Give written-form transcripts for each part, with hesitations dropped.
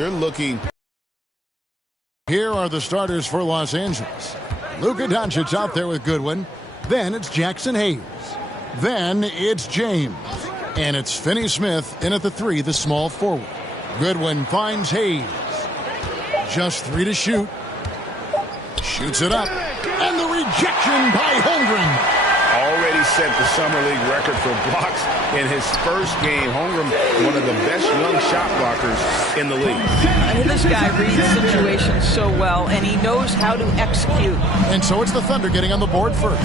you're looking. Here are the starters for Los Angeles. Luka Doncic out there with Goodwin. Then it's Jackson Hayes. Then it's James. And it's Finney-Smith in at the 3, the small forward. Goodwin finds Hayes. Just 3 to shoot. Shoots it up. And the rejection by Holmgren. Already set the Summer League record for blocks in his first game. Holmgren, one of the best young shot blockers in the league. This guy reads situations so well, and he knows how to execute. And so it's the Thunder getting on the board first.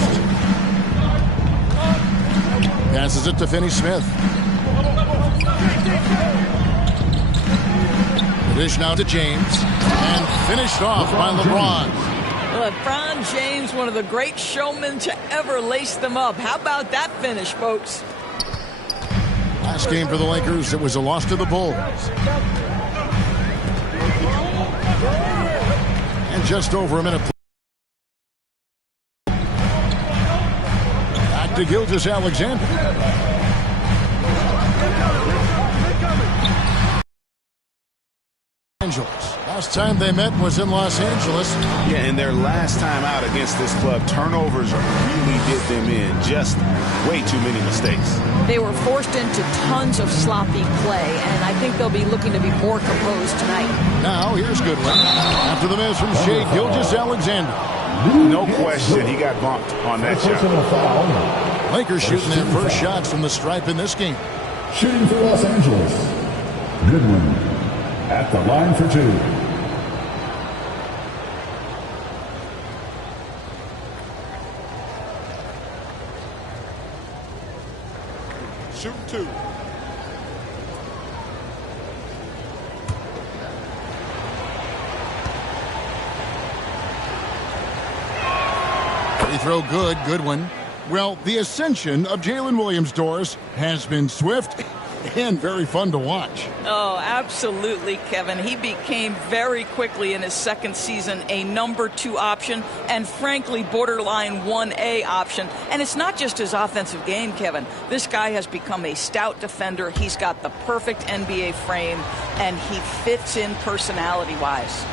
Passes it to Finney-Smith. The dish now to James. And finished off by LeBron. LeBron James, one of the great showmen to ever lace them up. How about that finish, folks? Last game for the Lakers, it was a loss to the Bulls. And just over a minute. Back to Gilgeous-Alexander. Last time they met was in Los Angeles. Yeah, and their last time out against this club, turnovers really did them in. Just way too many mistakes. They were forced into tons of sloppy play, and I think they'll be looking to be more composed tonight. Now, here's Goodwin. After the miss from Shea Gilgeous-Alexander. No question, he got bumped on that shot. Lakers shooting their first shots from the stripe in this game. Shooting for Los Angeles, Goodwin at the line for 2. Shoot 2. Free throw good, Goodwin. Well, the ascension of Jalen Williams-Dors has been swift and very fun to watch. Oh, absolutely, Kevin. He became very quickly in his second season a number 2 option and, frankly, borderline 1A option. And it's not just his offensive game, Kevin. This guy has become a stout defender. He's got the perfect NBA frame, and he fits in personality-wise.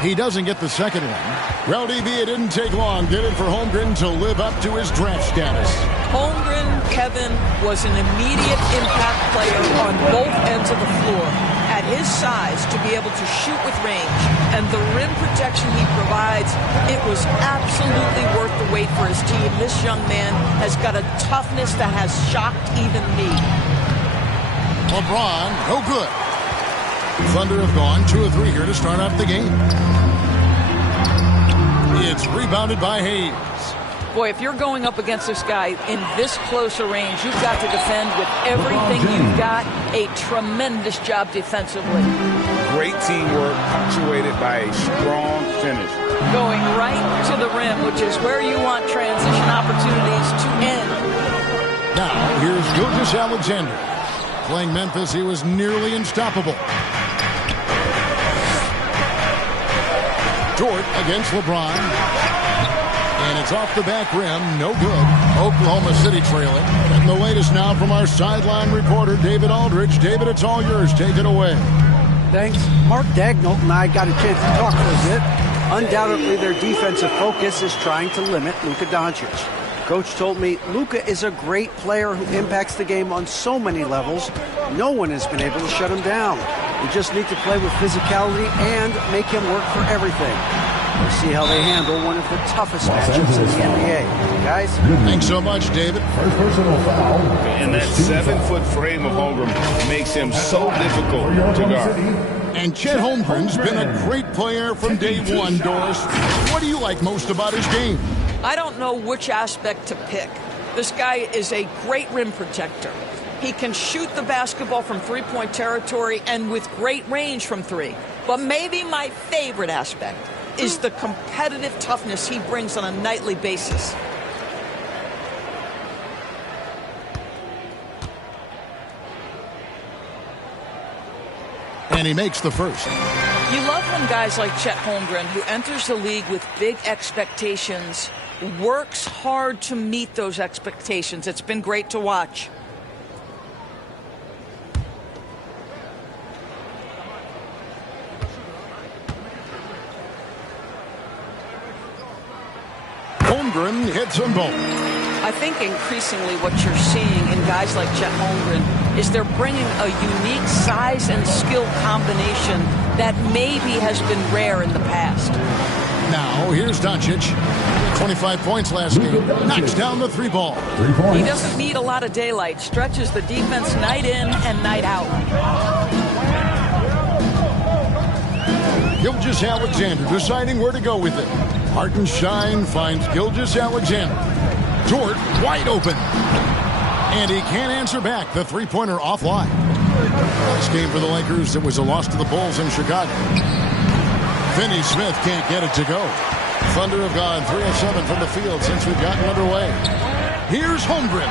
He doesn't get the second one. Well, DB, it didn't take long, did it, for Holmgren to live up to his draft status? Holmgren, Kevin, was an immediate impact player on both ends of the floor. At his size, to be able to shoot with range and the rim protection he provides, it was absolutely worth the wait for his team. This young man has got a toughness that has shocked even me. LeBron, no good. Thunder have gone 2 of 3 here to start off the game. It's rebounded by Hayes. Boy, if you're going up against this guy in this close a range, you've got to defend with everything you've got. A tremendous job defensively. Great teamwork punctuated by a strong finish. Going right to the rim, which is where you want transition opportunities to end. Now, here's Gilgeous-Alexander. Playing Memphis, he was nearly unstoppable. Dort against LeBron. And it's off the back rim. No good. Oklahoma City trailing. And the latest now from our sideline reporter, David Aldridge. David, it's all yours. Take it away. Thanks. Mark Daigneault and I got a chance to talk for a bit. Undoubtedly, their defensive focus is trying to limit Luka Doncic. Coach told me Luka is a great player who impacts the game on so many levels. No one has been able to shut him down. We just need to play with physicality and make him work for everything. We'll see how they handle one of the toughest matchups in the NBA. Guys? Thanks so much, David. First personal foul. And that 7-foot frame of Holmgren makes him so difficult to guard. And Chet Holmgren's been a great player from day one, Doris. What do you like most about his game? I don't know which aspect to pick. This guy is a great rim protector. He can shoot the basketball from three-point territory and with great range from 3. But maybe my favorite aspect is the competitive toughness he brings on a nightly basis. And he makes the first. You love when guys like Chet Holmgren, who enters the league with big expectations, works hard to meet those expectations. It's been great to watch. Holmgren hits them both. I think increasingly what you're seeing in guys like Chet Holmgren is they're bringing a unique size and skill combination that maybe has been rare in the past. Now, here's Doncic. 25 points last game. Knocks down the 3 ball. 3 points. He doesn't need a lot of daylight. Stretches the defense night in and night out. Gilgeous-Alexander deciding where to go with it. Hartenstein finds Gilgeous-Alexander. Dort wide open. And he can't answer back. The three-pointer offline. Last game for the Lakers, it was a loss to the Bulls in Chicago. Finney Smith can't get it to go. Thunder have gone 3 of 7 from the field since we've gotten underway. Here's Holmgren.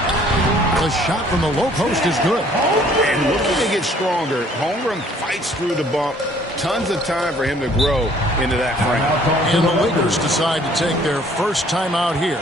The shot from the low post is good. And looking to get stronger, Holmgren fights through the bump. Tons of time for him to grow into that frame. And the Lakers decide to take their first time out here.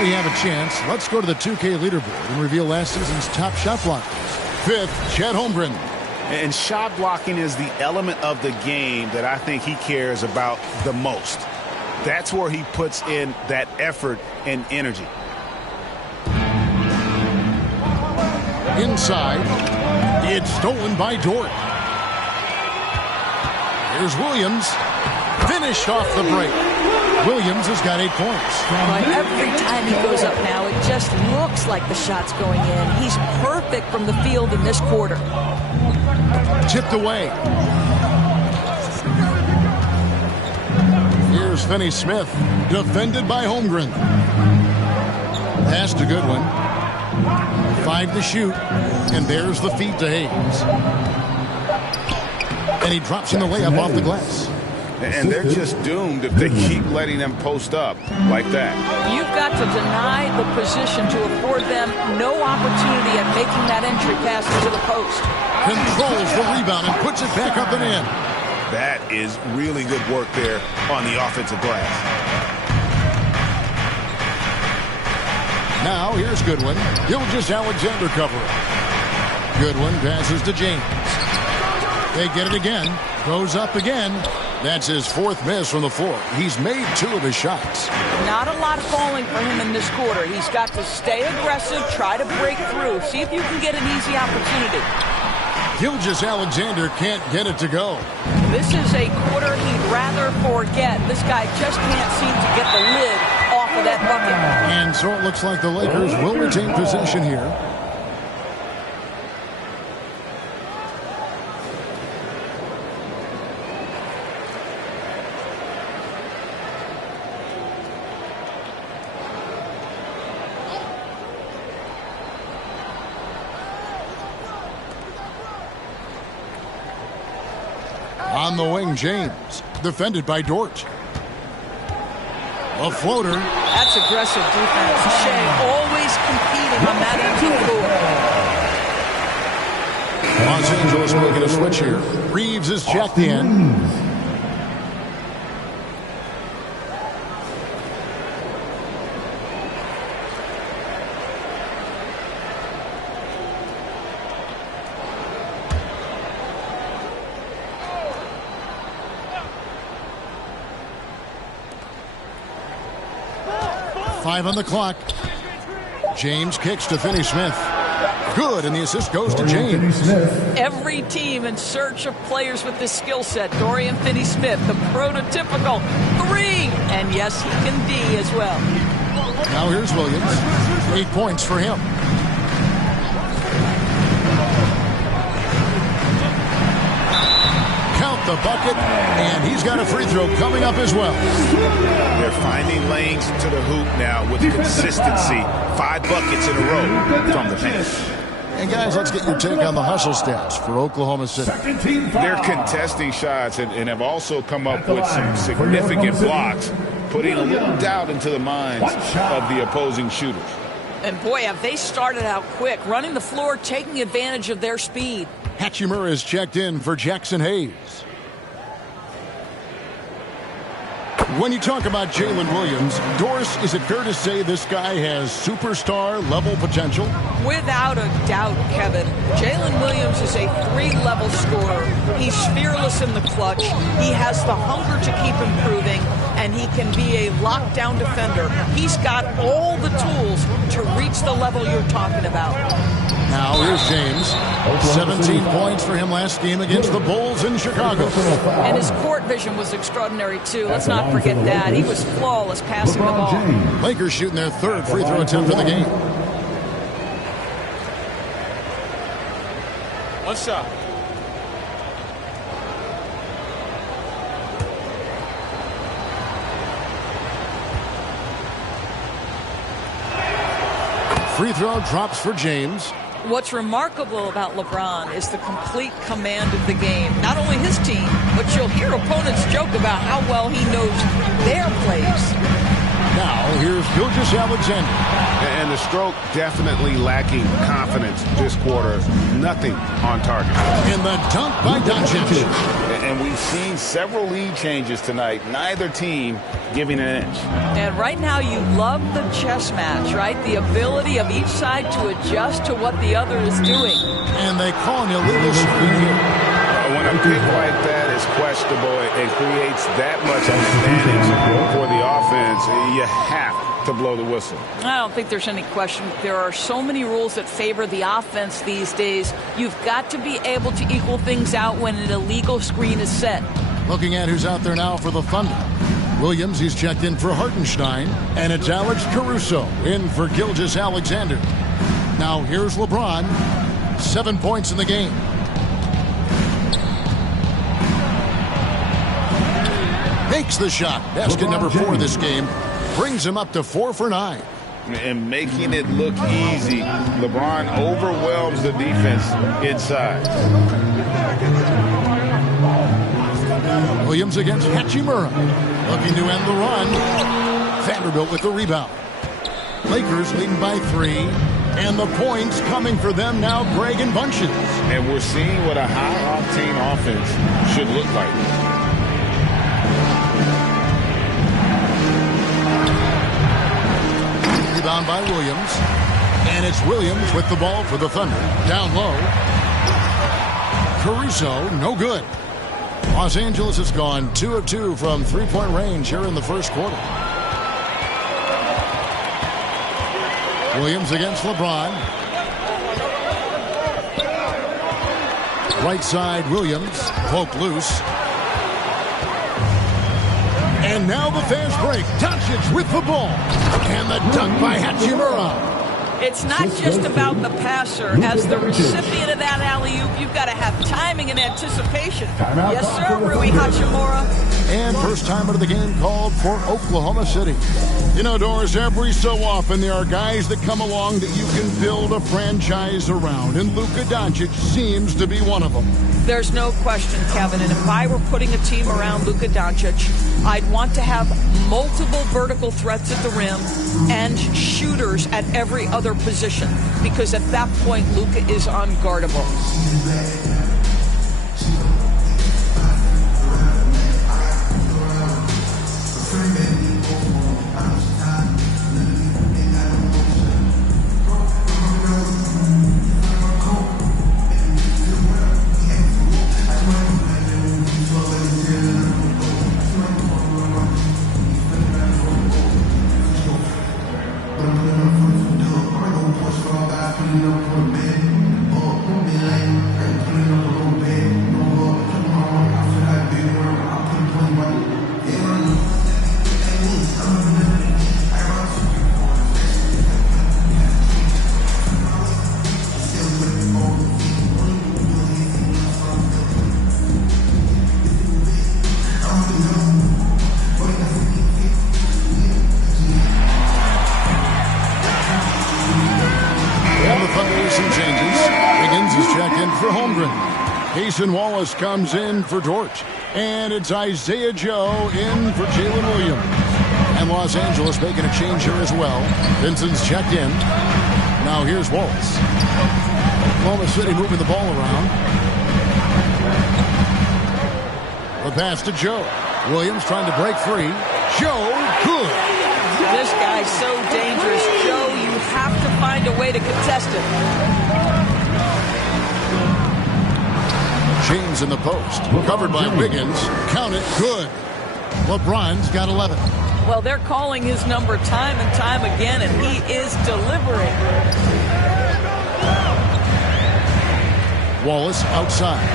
We have a chance. Let's go to the 2K leaderboard and reveal last season's top shot blockers. 5th, Chet Holmgren. And shot blocking is the element of the game that I think he cares about the most. That's where he puts in that effort and energy. Inside, it's stolen by Dort. Here's Williams. Finished off the break. Williams has got 8 points. But every time he goes up now, it just looks like the shot's going in. He's perfect from the field in this quarter. Tipped away. Here's Finney Smith, defended by Holmgren. Pass to Goodwin. 5 to shoot, and there's the feed to Hayes. And he drops in the layup off the glass. And they're just doomed if they keep letting them post up like that. You've got to deny the position to afford them no opportunity at making that entry pass into the post. Controls the rebound and puts it back up and in. That is really good work there on the offensive glass. Now here's Goodwin. Gilgeous-Alexander covering. Goodwin passes to James. They get it again. Goes up again. That's his 4th miss from the floor. He's made 2 of his shots. Not a lot falling for him in this quarter. He's got to stay aggressive, try to break through, see if you can get an easy opportunity. Gilgeous-Alexander can't get it to go. This is a quarter he'd rather forget. This guy just can't seem to get the lid off of that bucket. And so it looks like the Lakers will retain possession here. On the wing, James, defended by Dort. A floater. That's aggressive defense. Shea always competing on that end of the floor. Los Angeles making a switch here. Reeves is checked in. 5 on the clock. James kicks to Finney-Smith. Good, and the assist goes to James. Every team in search of players with this skill set. Dorian Finney-Smith, the prototypical 3. And yes, he can D as well. Now here's Williams. 8 points for him. Count the bucket, and he's got a free throw coming up as well. They're finding lanes to the hoop now with consistency. 5 buckets in a row from the bench. And guys, let's get your take on the hustle stats for Oklahoma City. They're contesting shots and have also come up with some significant blocks, putting a little doubt into the minds of the opposing shooters. And boy, have they started out quick, running the floor, taking advantage of their speed. Hachimura is checked in for Jackson Hayes. When you talk about Jalen Williams, Doris, is it fair to say this guy has superstar-level potential? Without a doubt, Kevin. Jalen Williams is a 3-level scorer. He's fearless in the clutch. He has the hunger to keep improving, and he can be a lockdown defender. He's got all the tools to reach the level you're talking about. Now here's James. 17 points for him last game against the Bulls in Chicago. And his court vision was extraordinary, too. Let's not forget that. He was flawless passing the ball. Lakers shooting their 3rd free throw attempt of the game. One shot. Free throw drops for James. What's remarkable about LeBron is the complete command of the game. Not only his team, but you'll hear opponents joke about how well he knows their plays. Now, here's Gilgeous-Alexander. And the stroke definitely lacking confidence this quarter. Nothing on target. And the dunk by Doncic. And we've seen several lead changes tonight. Neither team giving an inch. And right now you love the chess match, right? The ability of each side to adjust to what the other is doing. And they call an illegal screen here. When a pick like that is questionable and creates that much of an advantage for the offense, you have to blow the whistle. I don't think there's any question. There are so many rules that favor the offense these days. You've got to be able to equal things out when an illegal screen is set. Looking at who's out there now for the Thunder. Williams, he's checked in for Hartenstein. And it's Alex Caruso in for Gilgeous-Alexander. Now here's LeBron. 7 points in the game. Makes the shot. Basket number 4 this game. Brings him up to 4 for 9. And making it look easy. LeBron overwhelms the defense inside. Williams against Hachimura. Looking to end the run. Vanderbilt with the rebound. Lakers leading by 3. And the points coming for them now, Greg and Bunches. And we're seeing what a high-octane offense should look like. Rebound by Williams. And it's Williams with the ball for the Thunder. Down low. Caruso, no good. Los Angeles has gone 2 of 2 from three-point range here in the first quarter. Williams against LeBron. Right side, Williams. Poked loose. And now the fast break. Doncic with the ball. And the dunk by Hachimura. It's not just about the passer. As the recipient of that alley-oop, you've got to have timing and anticipation. Yes, sir, Rui Hachimura. And first time out of the game called for Oklahoma City. You know, Doris, every so often there are guys that come along that you can build a franchise around. And Luka Doncic seems to be one of them. There's no question, Kevin. And if I were putting a team around Luka Doncic, I'd want to have multiple vertical threats at the rim and shooters at every other position. Because at that point, Luka is unguardable. Jason Wallace comes in for George. And it's Isaiah Joe in for Jalen Williams. And Los Angeles making a change here as well. Vincent's checked in. Now here's Wallace. Oklahoma City moving the ball around. The pass to Joe. Williams trying to break free. Joe, good. This guy's so dangerous. Joe, you have to find a way to contest it. James in the post. Covered by Wiggins. Count it. Good. LeBron's got 11. Well, they're calling his number time and time again, and he is delivering. Wallace outside.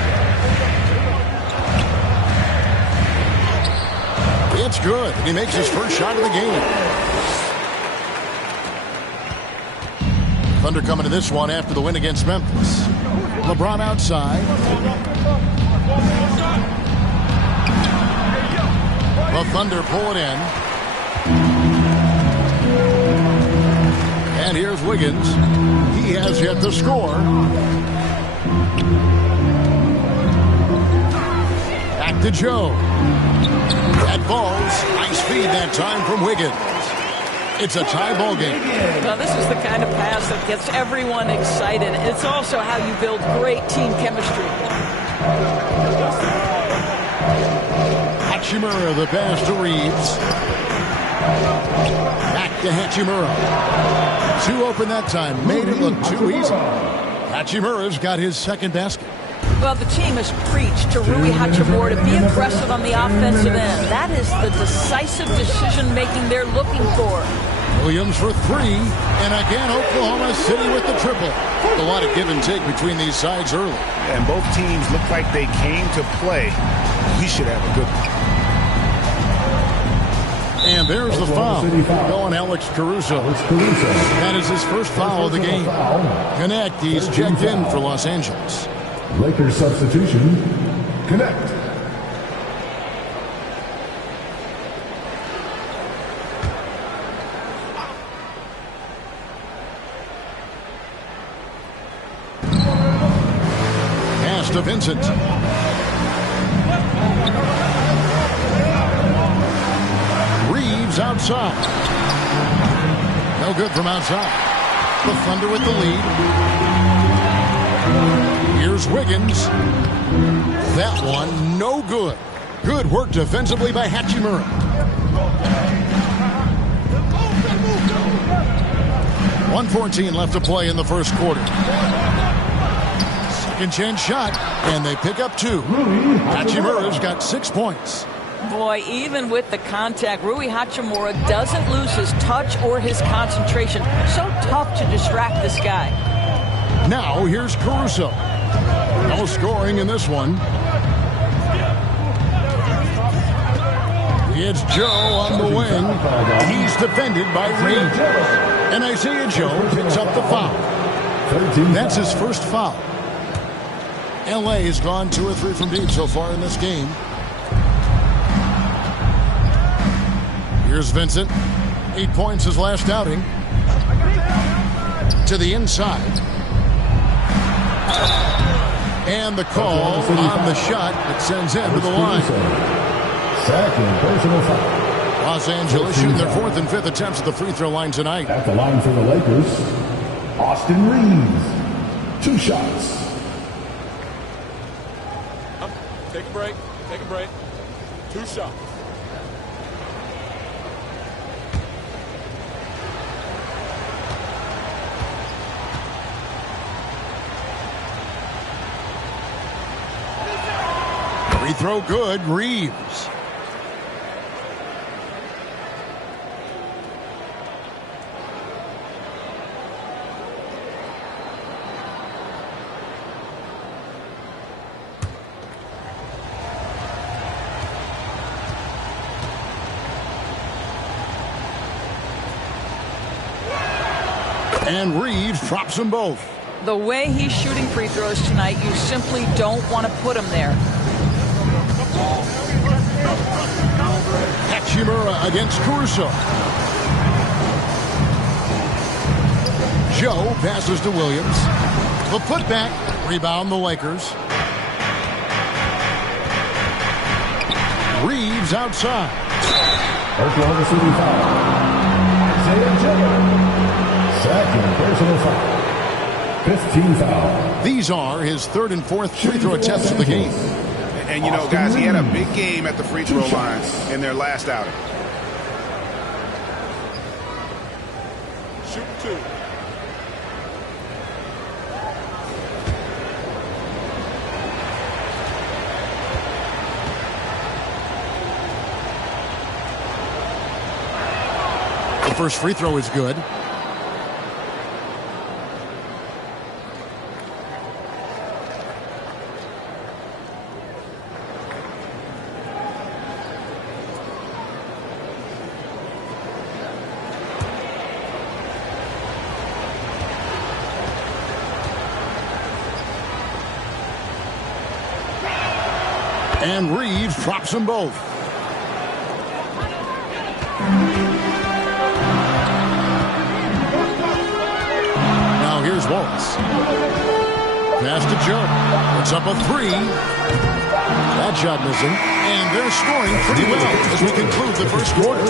It's good. He makes his first shot of the game. Thunder coming to this one after the win against Memphis. LeBron outside. The Thunder pull it in. And here's Wiggins. He has yet to score. Back to Joe. That ball's nice feed that time from Wiggins. It's a tie ball game. Well, this is the kind of pass that gets everyone excited. It's also how you build great team chemistry. Hachimura, the pass to Reeves. Back to Hachimura. Two open that time. Made it look too easy. Hachimura's got his second basket. Well, the team has preached to Rui Hachimura to be aggressive on the offensive end. That is the decisive decision-making they're looking for. Williams for three. And again, Oklahoma City with the triple. A lot of give and take between these sides early. And both teams look like they came to play. We should have a good one. And there's the foul. Going Alex Caruso. That is his first foul of the game. Connect. He's checked in for Los Angeles. Lakers substitution. Connect. Pass to Vincent. Reeves outside. No good from outside. The Thunder with the lead. Here's Wiggins. That one, no good. Good work defensively by Hachimura. .114 left to play in the first quarter. Second chance shot, and they pick up two. Hachimura's got 6 points. Boy, even with the contact, Rui Hachimura doesn't lose his touch or his concentration. So tough to distract this guy. Now here's Caruso. No scoring in this one. It's Joe on the wing. He's defended by Reeves. And Isaiah Joe picks up the foul. That's his first foul. LA has gone 2 or 3 from deep so far in this game. Here's Vincent. 8 points his last outing. To the inside. And the call on the shot that sends him to the line. Second personal foul. Los Angeles shooting their 4th and 5th attempts at the free throw line tonight. At the line for the Lakers, Austin Reeves. 2 shots. Take a break. Take a break. 2 shots. Free throw good. Reeves. And Reeves drops them both. The way he's shooting free throws tonight, you simply don't want to put him there. Hachimura against Caruso. Joe passes to Williams. The putback. Rebound the Lakers. Reeves outside. Oklahoma City foul. Isaiah Joe. Second personal foul. 15 foul. These are his third and fourth free throw attempts of the game. And you know, guys, he had a big game at the free throw line in their last outing. Shoot 2. The first free throw is good. And Reeves drops them both. Now here's Wallace. Pass to Joe. It's up a 3. That shot missing. And they're scoring pretty well as we conclude the first quarter.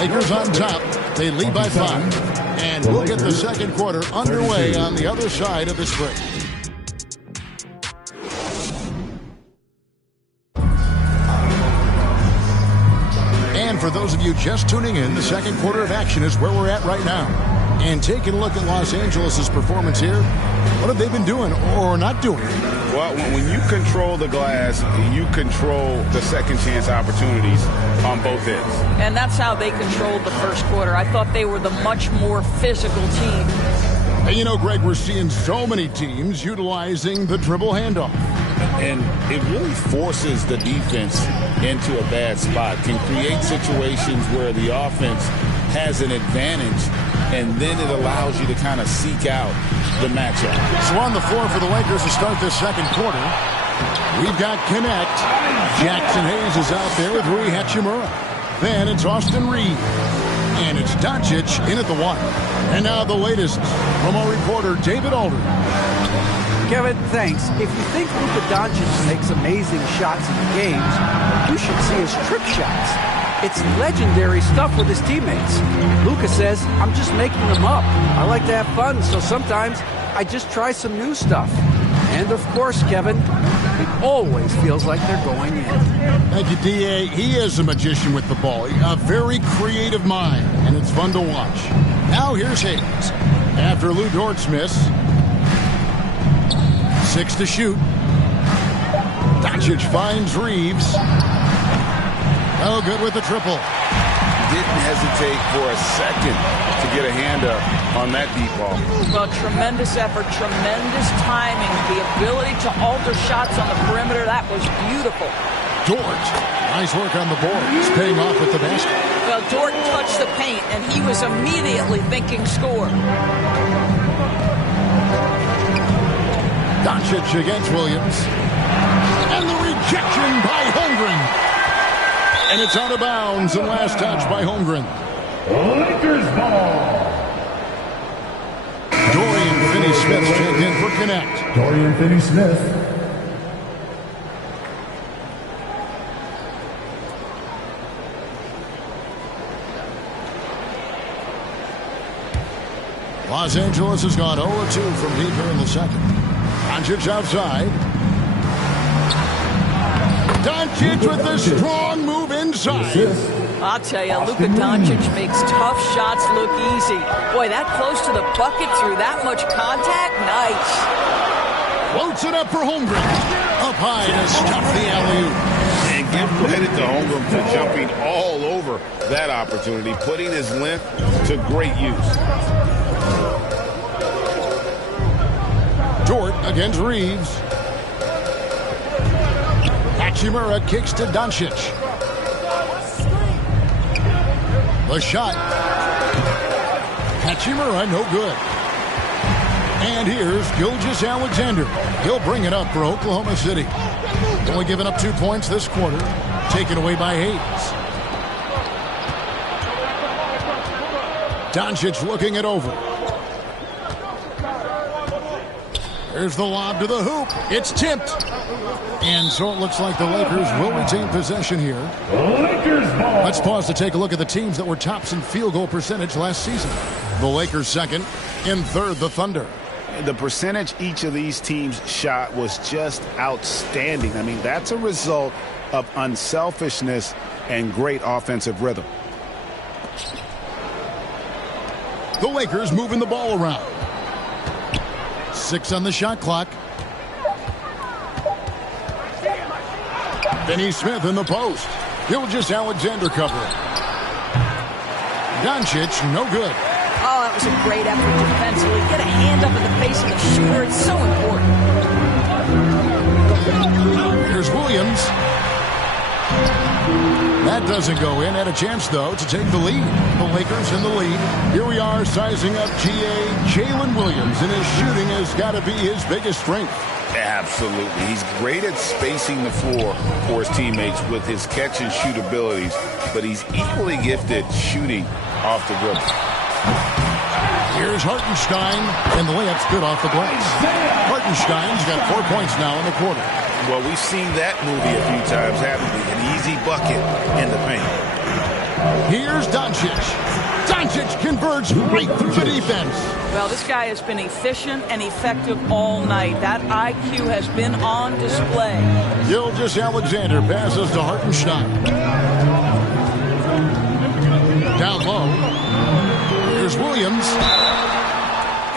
Lakers on top. They lead by 5. And we'll get the second quarter underway on the other side of this break. And for those of you just tuning in, the second quarter of action is where we're at right now. And taking a look at Los Angeles' performance here, what have they been doing or not doing? Well, when you control the glass, you control the second chance opportunities on both ends. And that's how they controlled the first quarter. I thought they were the much more physical team. And you know, Greg, we're seeing so many teams utilizing the dribble handoff. And it really forces the defense into a bad spot, can create situations where the offense has an advantage, and then it allows you to kind of seek out the matchup. So on the floor for the Lakers to start this second quarter, we've got Connect. Jackson Hayes is out there with Rui Hachimura. Then it's Austin Reed. And it's Doncic in at the 1. And now the latest from our reporter, David Aldridge. Kevin, thanks. If you think Luka Doncic makes amazing shots in games, you should see his trick shots. It's legendary stuff with his teammates. Luka says, I'm just making them up. I like to have fun, so sometimes I just try some new stuff. And of course, Kevin, it always feels like they're going in. Thank you, D.A. He is a magician with the ball. A very creative mind, and it's fun to watch. Now here's Hayes. After Lou Dort's miss, 6 to shoot. Doncic finds Reeves. Oh, good with the triple. Didn't hesitate for a second to get a hand up on that deep ball. Well, tremendous effort, tremendous timing, the ability to alter shots on the perimeter. That was beautiful. Dort, nice work on the board. He's paying off with the basket. Well, Dort touched the paint, and he was immediately thinking score. Doncic against Williams. And the rejection by Holmgren. And it's out of bounds and last touch by Holmgren. Lakers ball. Dorian Finney-Smith checked in for Connect. Dorian Finney-Smith. Los Angeles has gone 0-2 from deep here in the second. Doncic outside. Doncic with the strong move inside. I'll tell you, Luka Doncic makes tough shots look easy. Boy, that close to the bucket through that much contact, nice. Floats it up for Holmgren. Up high to stop the alley-oop. And give credit to Holmgren for jumping all over that opportunity, putting his length to great use. Dort against Reeves. Hachimura kicks to Doncic. The shot. Hachimura, no good. And here's Gilgeous-Alexander. He'll bring it up for Oklahoma City. Only giving up 2 points this quarter. Taken away by Hayes. Doncic looking it over. There's the lob to the hoop. It's tipped. And so it looks like the Lakers will retain possession here. Let's pause to take a look at the teams that were tops in field goal percentage last season. The Lakers second. In third, the Thunder. The percentage each of these teams shot was just outstanding. I mean, that's a result of unselfishness and great offensive rhythm. The Lakers moving the ball around. 6 on the shot clock. Finney Smith in the post. Gilgeous-Alexander covering. Doncic, no good. Oh, that was a great effort defensively. Get a hand up in the face of the shooter. It's so important. Here's Williams. That doesn't go in. Had a chance, though, to take the lead. The Lakers in the lead. Here we are sizing up Jalen Williams, and his shooting has got to be his biggest strength. Absolutely. He's great at spacing the floor for his teammates with his catch-and-shoot abilities, but he's equally gifted shooting off the dribble. Here's Hartenstein, and the layup's good off the glass. Hartenstein's got 4 points now in the quarter. Well, we've seen that movie a few times, haven't we? An easy bucket in the paint. Here's Doncic. Doncic converts right through the defense. Well, this guy has been efficient and effective all night. That IQ has been on display. Gilgeous-Alexander passes to Hartenstein. Down low. Here's Williams.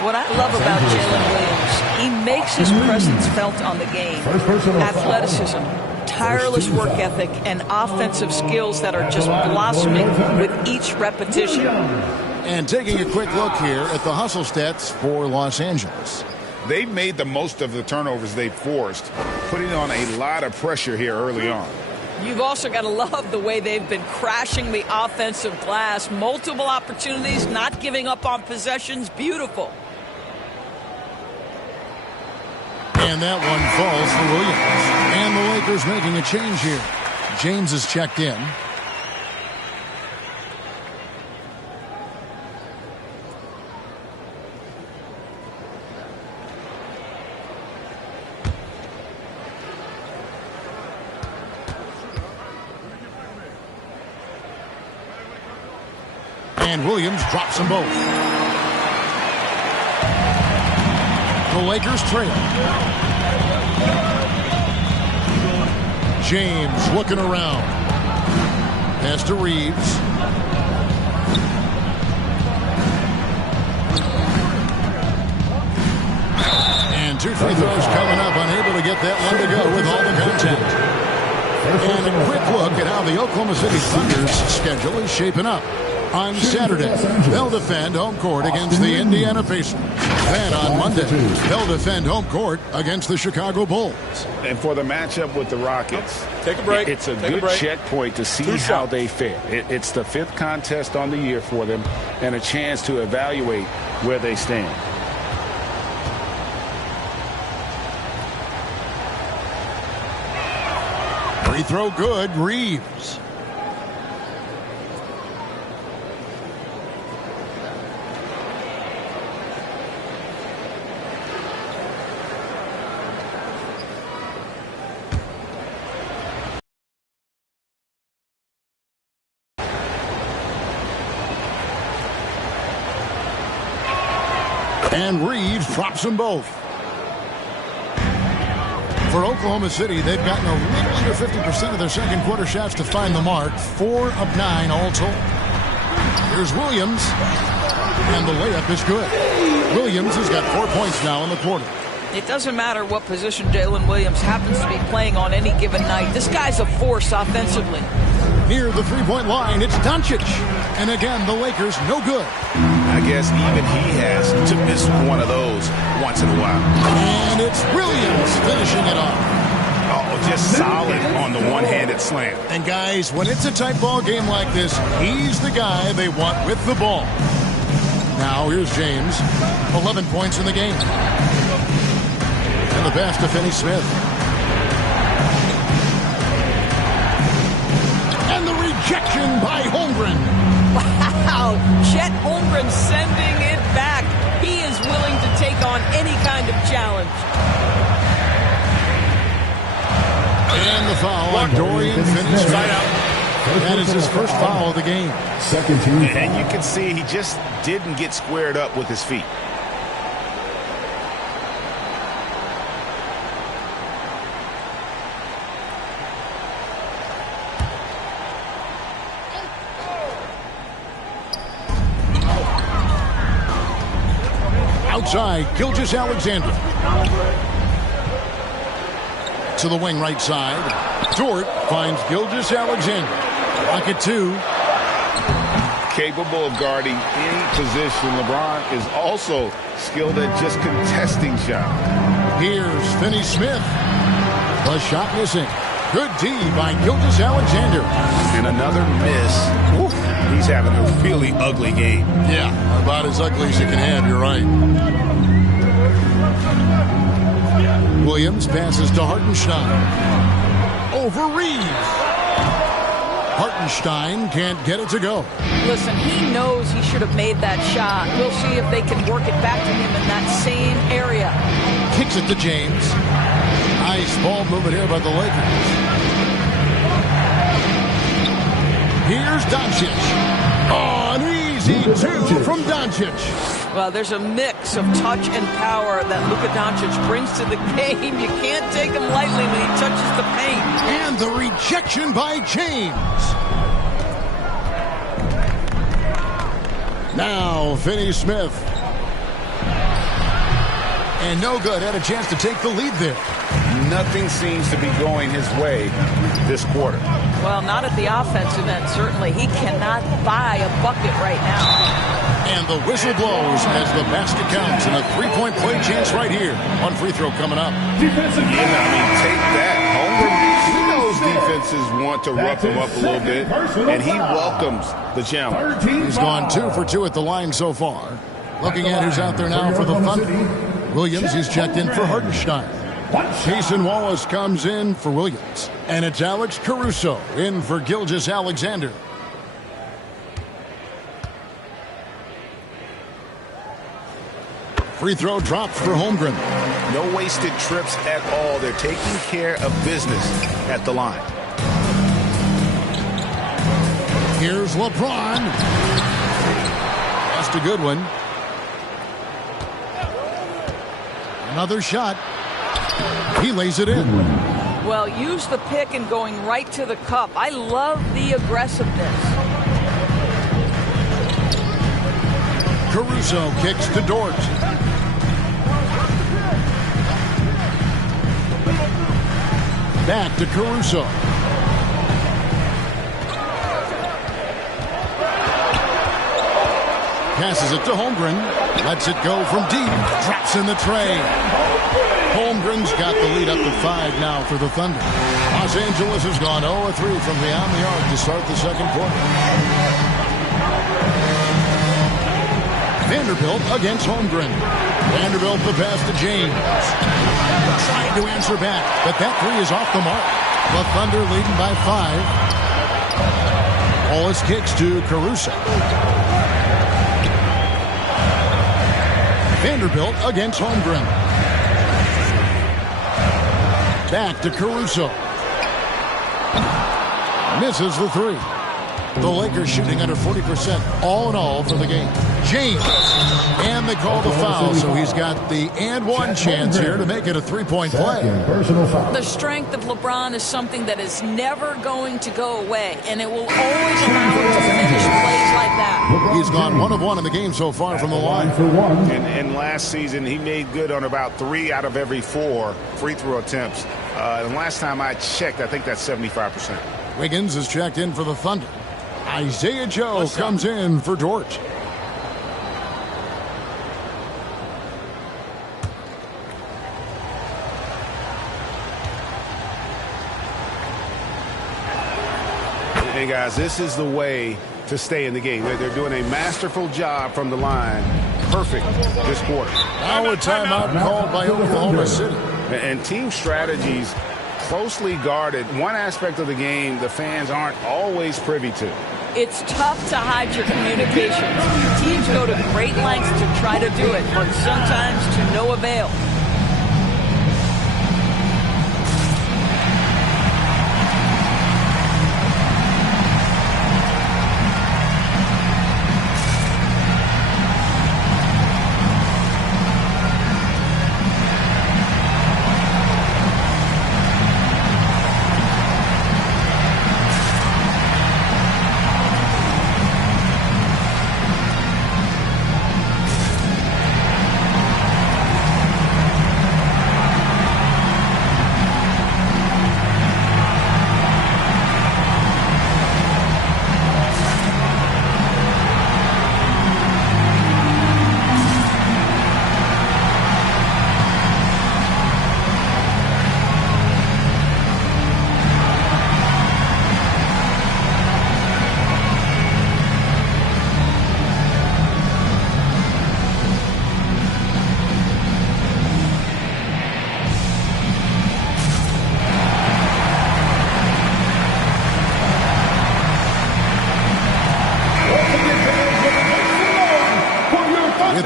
What I love about Jalen Williams, he makes his presence felt on the game. Athleticism, tireless work ethic, and offensive skills that are just blossoming with each repetition. And taking a quick look here at the hustle stats for Los Angeles. They've made the most of the turnovers they've forced, putting on a lot of pressure here early on. You've also got to love the way they've been crashing the offensive glass. Multiple opportunities, not giving up on possessions. Beautiful. And that one falls for Williams. And the Lakers making a change here. James is checked in. And Williams drops them both. The Lakers trail. James looking around. Pass to Reeves. And 2 free throws coming up. Unable to get that one to go with all the contact. And a quick look at how the Oklahoma City Thunder's schedule is shaping up. On Saturday, they'll defend home court against the Indiana Pacers. Then on Monday, they'll defend home court against the Chicago Bulls. And for the matchup with the Rockets, take a break. It's a good checkpoint to see how they fare. It's the 5th contest on the year for them and a chance to evaluate where they stand. Free throw good, Reeves. And Reeves drops them both. For Oklahoma City, they've gotten a little under 50% of their second quarter shots to find the mark. 4 of 9 all told. Here's Williams. And the layup is good. Williams has got 4 points now in the quarter. It doesn't matter what position Jalen Williams happens to be playing on any given night. This guy's a force offensively. Near the three-point line, it's Doncic. And again, the Lakers no good. I guess even he has to miss one of those once in a while. And it's Williams finishing it off. Oh, just solid on the one-handed slam. And guys, when it's a tight ball game like this, he's the guy they want with the ball. Now here's James. 11 points in the game. And the pass to Finney-Smith. And the rejection by Holmgren. Wow, Chet Holmgren sending it back. He is willing to take on any kind of challenge. And the foul on Dorian Finney-Smith. That is his first foul of the game. Second team foul. And you can see he just didn't get squared up with his feet. Outside, Gilgeous-Alexander. To the wing right side. Dort finds Gilgeous-Alexander. Rocket 2. Capable of guarding any position. LeBron is also skilled at just contesting shots. Here's Finney-Smith. The shot missing. Good D by Gilgeous-Alexander. And another miss. Oof, he's having a really ugly game. Yeah, about as ugly as you can have, you're right. Williams passes to Hartenstein. Over Reeves. Hartenstein can't get it to go. Listen, he knows he should have made that shot. We'll see if they can work it back to him in that same area. Kicks it to James. Nice ball movement here by the Lakers. Here's Doncic. Oh, an easy two from Doncic. Well, there's a mix of touch and power that Luka Doncic brings to the game. You can't take him lightly when he touches the paint. And the rejection by James. Now, Finney-Smith. And no good. Had a chance to take the lead there. Nothing seems to be going his way this quarter. Well, not at the offensive end, certainly. He cannot buy a bucket right now. And the whistle blows as the basket counts, and a three-point play chance right here. One free throw coming up. Defensive. Yeah, I mean, take that. Holmgren, he knows defenses want to rough him up a little bit, and he welcomes the challenge. He's gone 2 for 2 at the line so far. Looking at who's out there now for the Thunder. Williams, he's checked in for Hartenstein. Jason Wallace comes in for Williams. And it's Alex Caruso in for Gilgeous-Alexander. Free throw dropped for Holmgren. No wasted trips at all. They're taking care of business at the line. Here's LeBron. That's a good one. Another shot. He lays it in. Well, use the pick and going right to the cup. I love the aggressiveness. Caruso kicks to Dort. Back to Caruso. Passes it to Holmgren. Lets it go from deep. Drops in the tray. Holmgren's got the lead up to 5 now for the Thunder. Los Angeles has gone 0-3 from beyond the arc to start the second quarter. Vanderbilt against Holmgren. Vanderbilt the pass to James. Trying to answer back, but that three is off the mark. The Thunder leading by 5. Wallace kicks to Caruso. Vanderbilt against Holmgren. Back to Caruso. Misses the three. The Lakers shooting under 40% all in all for the game. James. And they call the foul, so he's got the and one chance here to make it a three-point play. The strength of LeBron is something that is never going to go away, and it will always allow him to finish plays like that. He's gone 1 of 1 in the game so far from the line. And last season, he made good on about 3 out of every 4 free throw attempts. And last time I checked, I think that's 75%. Wiggins is checked in for the Thunder. Isaiah Joe comes in for Dort. Hey, guys, this is the way to stay in the game. They're doing a masterful job from the line. Perfect this quarter. Now a timeout called by Oklahoma City. And team strategies closely guarded. One aspect of the game the fans aren't always privy to. It's tough to hide your communications. Teams go to great lengths to try to do it, but sometimes to no avail.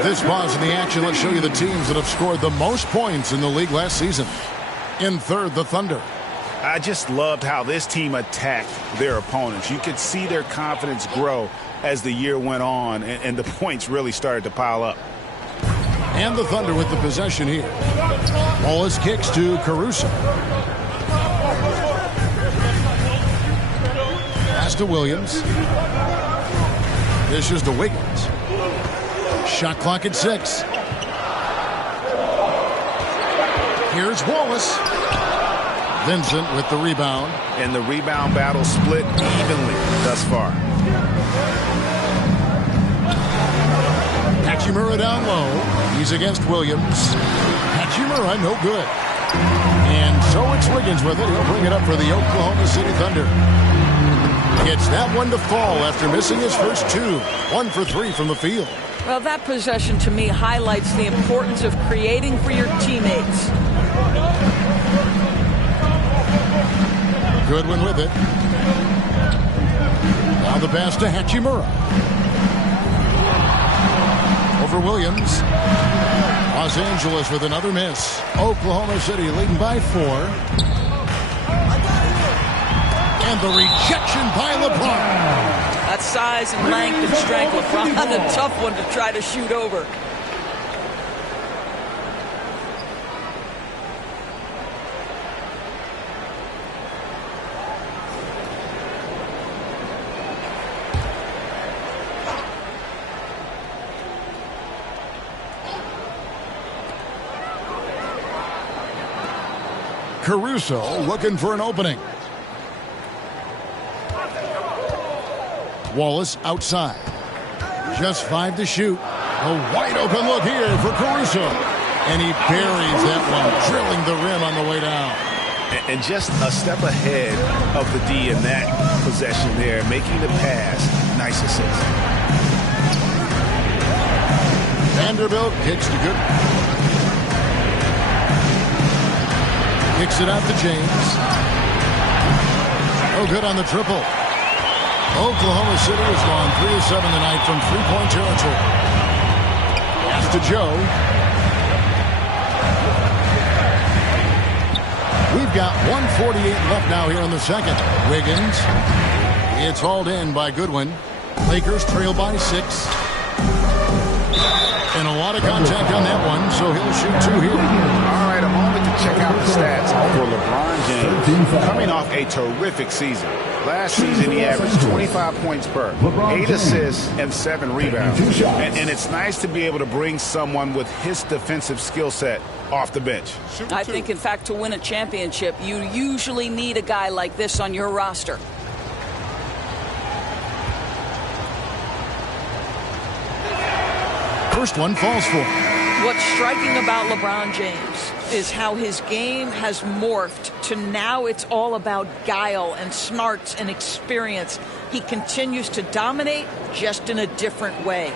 This pause in the action, let's show you the teams that have scored the most points in the league last season. In third, the Thunder. I just loved how this team attacked their opponents. You could see their confidence grow as the year went on, and the points really started to pile up. And the Thunder with the possession here. Wallace kicks to Caruso. Pass to Williams. This is to Wiggins. Shot clock at 6. Here's Wallace. Vincent with the rebound. And the rebound battle split evenly thus far. Hachimura down low. He's against Williams. Hachimura, no good. And so it's Wiggins with it. He'll bring it up for the Oklahoma City Thunder. Gets that one to fall after missing his first 2. 1 for 3 from the field. Well, that possession to me highlights the importance of creating for your teammates. Goodwin with it. Now the pass to Hachimura. Over Williams. Los Angeles with another miss. Oklahoma City leading by 4. And the rejection by LeBron. That size and length and strength, LeBron, a tough one to try to shoot over. Caruso looking for an opening. Wallace outside. Just 5 to shoot. A wide open look here for Caruso. And he buries that one, drilling the rim on the way down. And just a step ahead of the D in that possession there, making the pass. Nice assist. Vanderbilt kicks to good. Kicks it out to James. Oh, good on the triple. Oklahoma City has gone 3 of 7 tonight from three-point territory. Pass to Joe. We've got 1:48 left now here in the second. Wiggins. It's hauled in by Goodwin. Lakers trail by 6. And a lot of contact on that one, so he'll shoot 2 here. All right, a moment to check out the stats for LeBron James. Coming off a terrific season. Last season, he averaged 25 points per, 8 assists, and 7 rebounds. And it's nice to be able to bring someone with his defensive skill set off the bench. I think, in fact, to win a championship, you usually need a guy like this on your roster. First one falls for him. What's striking about LeBron James is how his game has morphed to now it's all about guile and smarts and experience. He continues to dominate, just in a different way.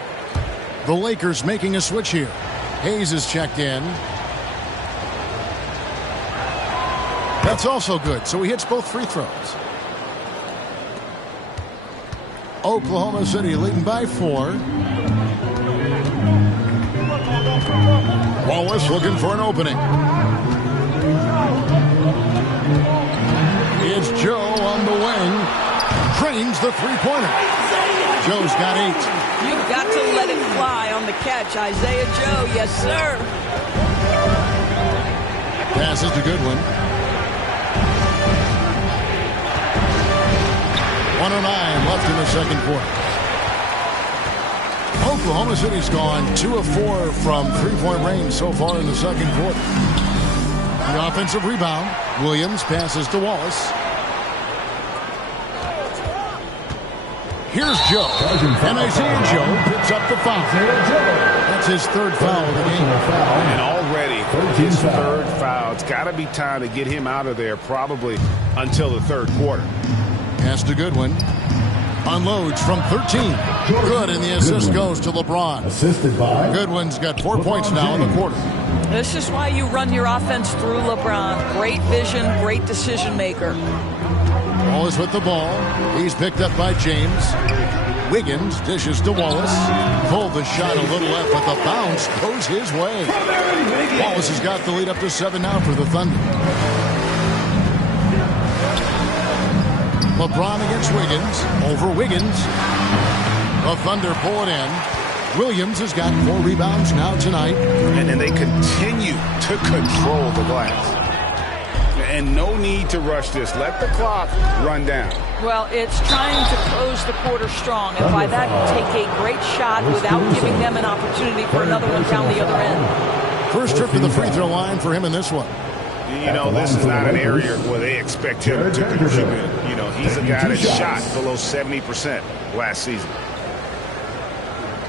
The Lakers making a switch here. Hayes is checked in. That's also good, so he hits both free throws. Oklahoma City leading by 4. Wallace looking for an opening. It's Joe on the wing. Drains the three-pointer. Joe's got 8. You've got to let it fly on the catch, Isaiah Joe. Yes, sir. Passes to Goodwin. 1:09 left in the second quarter. Oklahoma City's gone 2 of 4 from three-point range so far in the second quarter. The offensive rebound. Williams passes to Wallace. Here's Joe. And Isaiah Joe picks up the foul. That's his 3rd foul of the game. And already his 3rd foul. It's got to be time to get him out of there probably until the 3rd quarter. Pass to Goodwin. Unloads from 13. Good, and the assist goes to LeBron. Assisted by Goodwin's got 4 points now in the quarter. This is why you run your offense through LeBron. Great vision, great decision maker. Wallace with the ball. He's picked up by James. Wiggins dishes to Wallace. Pulled the shot a little left, but the bounce goes his way. Wallace has got the lead up to 7 now for the Thunder. LeBron against Wiggins. Over Wiggins. The Thunder pull it in. Williams has got 4 rebounds now tonight. And they continue to control the glass. And no need to rush this. Let the clock run down. Well, it's trying to close the quarter strong, and by that, take a great shot without giving them an opportunity for another one down the other end. First trip to the free throw line for him in this one. You know, this is not an area where they expect him to contribute. You know, he's a guy that shot below 70% last season.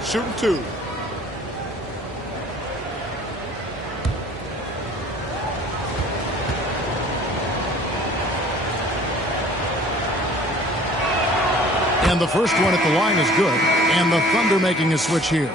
Shooting 2. And the first one at the line is good. And the Thunder making a switch here.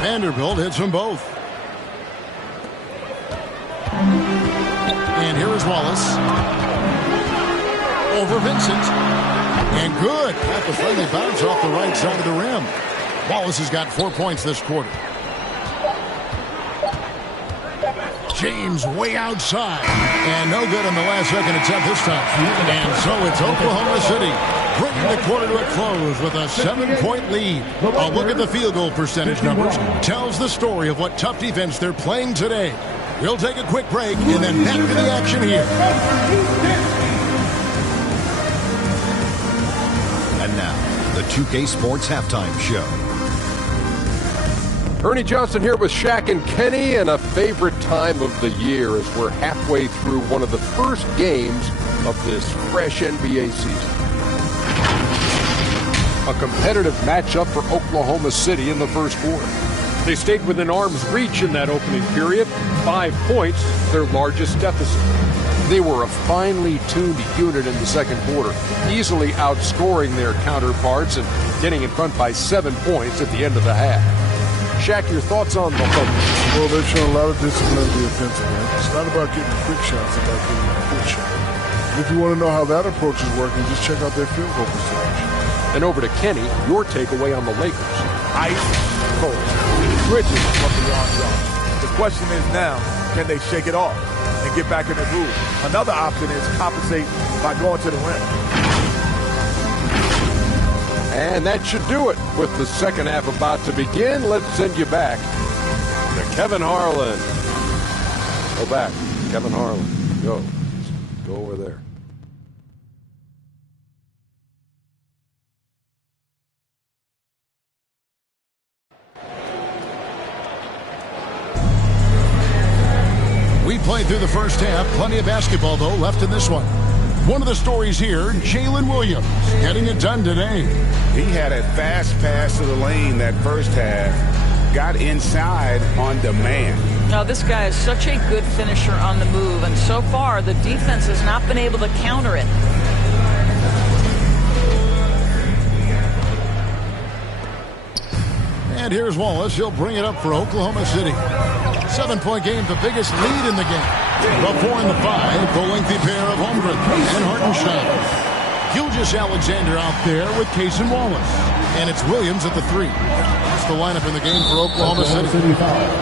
Vanderbilt hits them both. And here is Wallace. Over Vincent. And good. Got the friendly bounce off the right side of the rim. Wallace has got 4 points this quarter. James way outside. And no good on the last second attempt this time. And so it's Oklahoma City bringing the quarter to a close with a 7-point lead. A look at the field goal percentage numbers tells the story of what tough defense they're playing today. We'll take a quick break and then back to the action here. And now, the 2K Sports Halftime Show. Ernie Johnson here with Shaq and Kenny, and a favorite time of the year as we're halfway through one of the first games of this fresh NBA season. A competitive matchup for Oklahoma City in the first quarter. They stayed within arm's reach in that opening period. 5 points, their largest deficit. They were a finely tuned unit in the second quarter, easily outscoring their counterparts and getting in front by 7 points at the end of the half. Shaq, your thoughts on the Thunder? Well, they've shown a lot of discipline in the offensive end. It's not about getting quick shots, it's about getting a good shot. If you want to know how that approach is working, just check out their field goal percentage. And over to Kenny, your takeaway on the Lakers. Ice cold. Bridges from beyond yards. The question is now, can they shake it off and get back in the groove? Another option is compensate by going to the rim. And that should do it. With the second half about to begin, let's send you back to Kevin Harlan. Go back. Kevin Harlan. Go. Go over there. We play through the first half. Plenty of basketball, though, left in this one. One of the stories here, Jalen Williams getting it done today. He had a fast pass to the lane that first half. Got inside on demand. Now, this guy is such a good finisher on the move, and so far the defense has not been able to counter it. And here's Wallace. He'll bring it up for Oklahoma City. 7-point game, the biggest lead in the game. The 4 and the 5, the lengthy pair of Holmgren and Hartenstein. Gilgeous-Alexander out there with Case and Wallace. And it's Williams at the 3. That's the lineup in the game for Oklahoma City.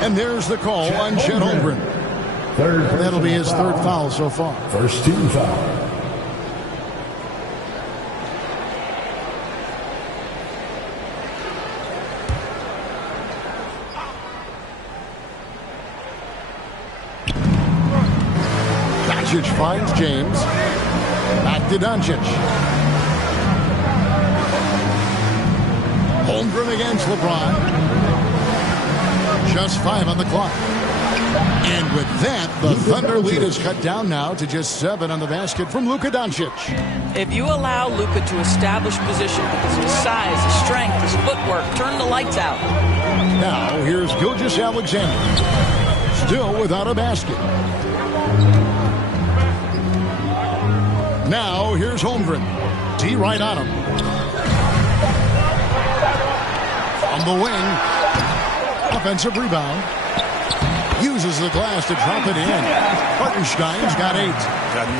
And there's the call on Chet Holmgren. That'll be his third foul so far. First team foul. Doncic finds James. Back to Doncic. Holmgren against LeBron. Just 5 on the clock. And with that, the Thunder lead is cut down now to just 7 on the basket from Luka Doncic. If you allow Luka to establish position because of his size, his strength, his footwork, turn the lights out. Now, here's Gilgeous-Alexander. Still without a basket. Now, here's Holmgren. D right on him. On the wing. Offensive rebound. Uses the glass to drop it in. Hartenstein's got 8.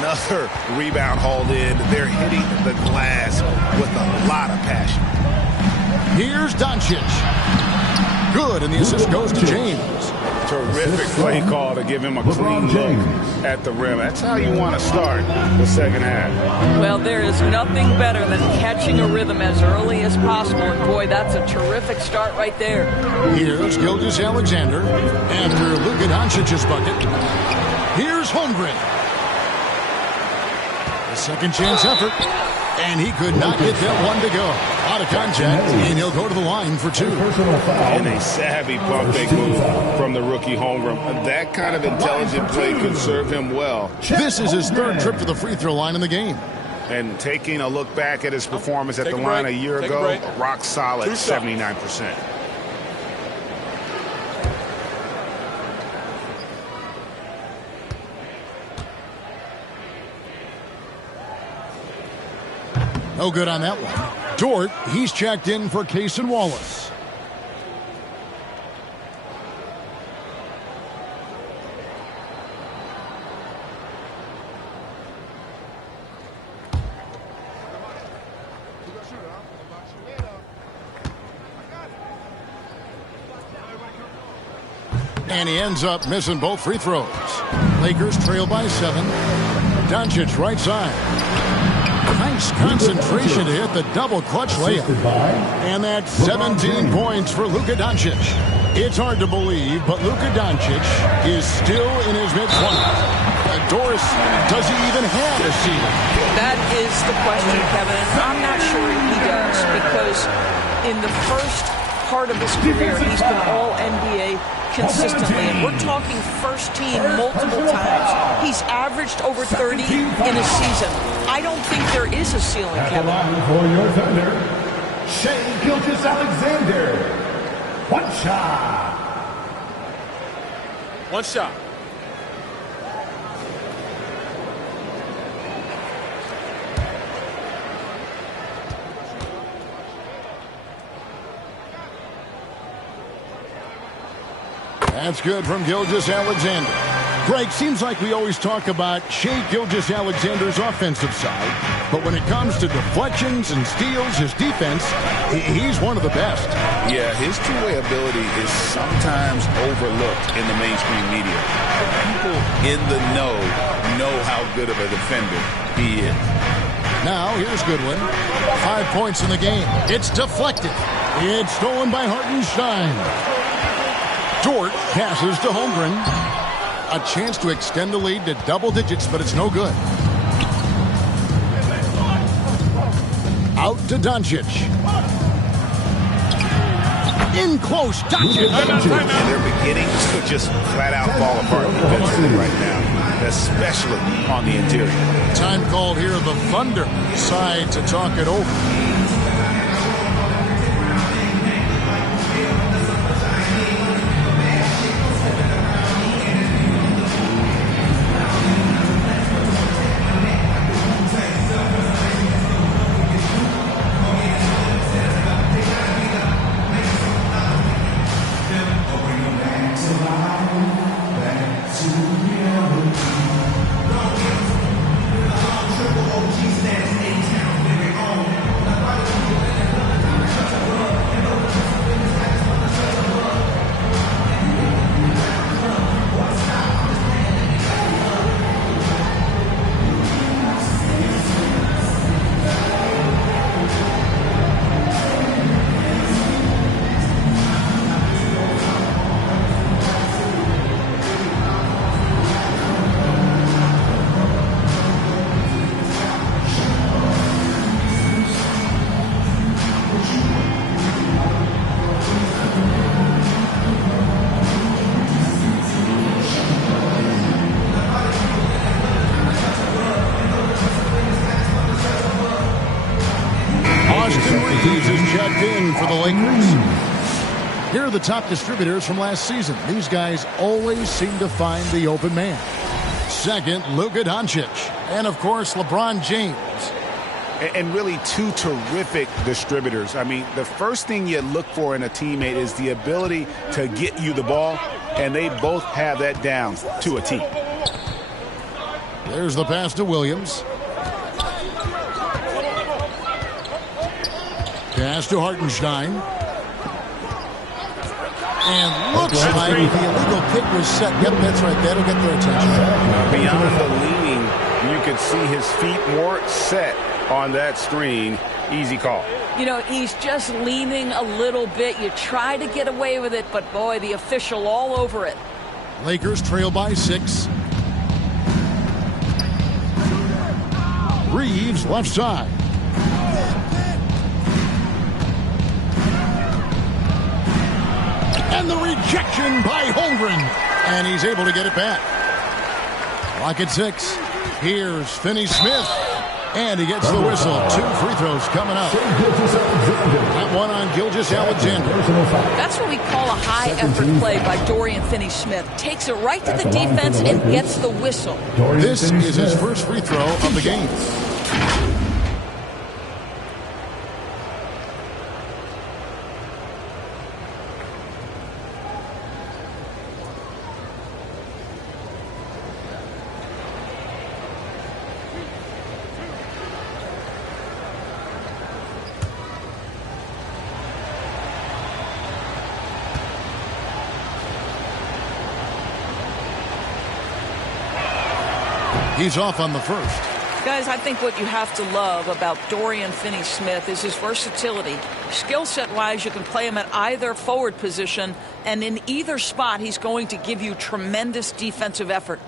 Another rebound hauled in. They're hitting the glass with a lot of passion. Here's Doncic. Good, and the assist goes to James. Terrific play call to give him a clean look at the rim. That's how you want to start the second half. Well, there is nothing better than catching a rhythm as early as possible. And boy, that's a terrific start right there. Here's Gilgeous-Alexander after Luka Doncic's bucket. Here's Holmgren. A second chance effort. And he could not get that one to go. Out of contact, and he'll go to the line for 2. And a savvy pump fake move from the rookie Holmgren. That kind of intelligent play could serve him well. This is his 3rd trip to the free throw line in the game. And taking a look back at his performance at the line a year ago, rock solid, 79%. No good on that one. Dort, he's checked in for Case and Wallace. And he ends up missing both free throws. Lakers trail by 7. Doncic right side. Nice concentration to hit the double clutch layup. And that's 17 points for Luka Doncic. It's hard to believe, but Luka Doncic is still in his mid-20s. Doris, does he even have a ceiling? That is the question, Kevin. I'm not sure he does, because in the first part of his career, he's been all-NBA consistently, and we're talking first team multiple times. He's averaged over 30 in a season. I don't think there is a ceiling, Kevin. For your Thunder, Shai Gilgeous-Alexander. One shot. One shot. That's good from Gilgeous-Alexander. Greg, seems like we always talk about Shai Gilgeous-Alexander's offensive side, but when it comes to deflections and steals, his defense, he's one of the best. Yeah, his two-way ability is sometimes overlooked in the mainstream media. People in the know how good of a defender he is. Now, here's Goodwin. 5 points in the game. It's deflected. It's stolen by Hartenstein. Dort passes to Holmgren. A chance to extend the lead to double digits, but it's no good. Out to Doncic. In close. Doncic. And they're beginning to just flat out fall apart defensively right now, especially on the interior. Time called here. The Thunder decide to talk it over. For the Lakers. Here are the top distributors from last season. These guys always seem to find the open man. Second, Luka Doncic. And, of course, LeBron James. And really two terrific distributors. I mean, the first thing you look for in a teammate is the ability to get you the ball, and they both have that down to a T. There's the pass to Williams. Pass to Hartenstein. And looks like the illegal kick was set. Yep, that's right. That'll get their attention. Beyond the leaning, you could see his feet more set on that screen. Easy call. You know, he's just leaning a little bit. You try to get away with it, but boy, the official all over it. Lakers trail by 6. Reeves left side. And the rejection by Holmgren. And he's able to get it back. Clock at 6. Here's Finney-Smith. And he gets the whistle. 2 free throws coming up. That one on Gilgeous-Alexander. That's what we call a high-effort play by Dorian Finney-Smith. Takes it right to the defense and gets the whistle. This is his first free throw of the game. He's off on the first. Guys, I think what you have to love about Dorian Finney-Smith is his versatility. Skill set-wise, you can play him at either forward position, and in either spot, he's going to give you tremendous defensive effort.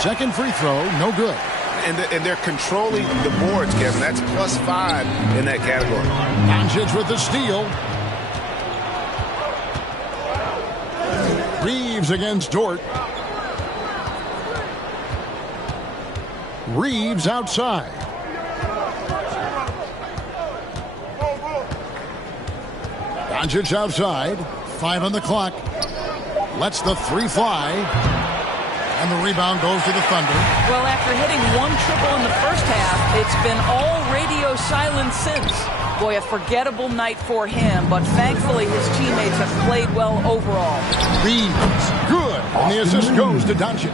Second free throw, no good. And they're controlling the boards, Kevin. That's +5 in that category. Doncic with the steal. Reeves against Dort. Reeves outside. Doncic outside. 5 on the clock. Lets the 3 fly. And the rebound goes to the Thunder. Well, after hitting 1 triple in the first half, it's been all radio silence since. Boy, a forgettable night for him, but thankfully his teammates have played well overall. Reeves, good. And the assist goes to Doncic.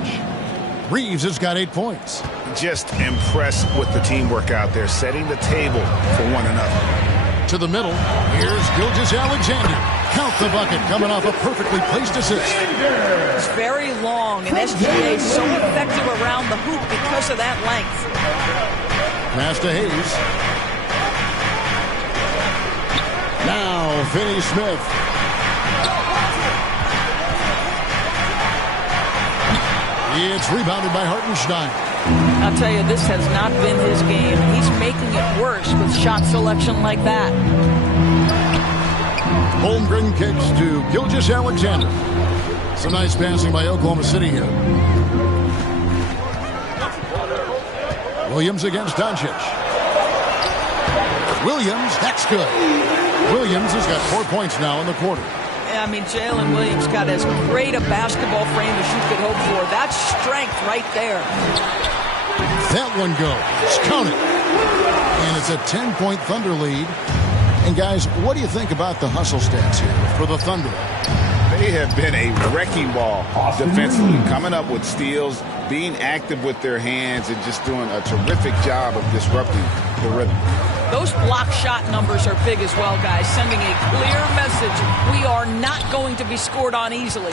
Reeves has got 8 points. Just impressed with the teamwork out there, setting the table for one another. To the middle, here's Gilgeous-Alexander. Count the bucket, coming off a perfectly placed assist. It's very long, and SGA is so effective around the hoop because of that length. Pass to Hayes. Now Finney-Smith. It's rebounded by Hartenstein. I'll tell you, this has not been his game. He's making it worse with shot selection like that. Holmgren kicks to Gilgeous-Alexander. Some nice passing by Oklahoma City here. Williams against Doncic. Williams, that's good. Williams has got 4 points now in the quarter. I mean, Jalen Williams got as great a basketball frame as you could hope for. That's strength right there. That one goes. Count it. And it's a 10-point Thunder lead. And, guys, what do you think about the hustle stats here for the Thunder? They have been a wrecking ball defensively, coming up with steals, being active with their hands, and just doing a terrific job of disrupting the rhythm. Those block shot numbers are big as well, guys, sending a clear message. We are not going to be scored on easily.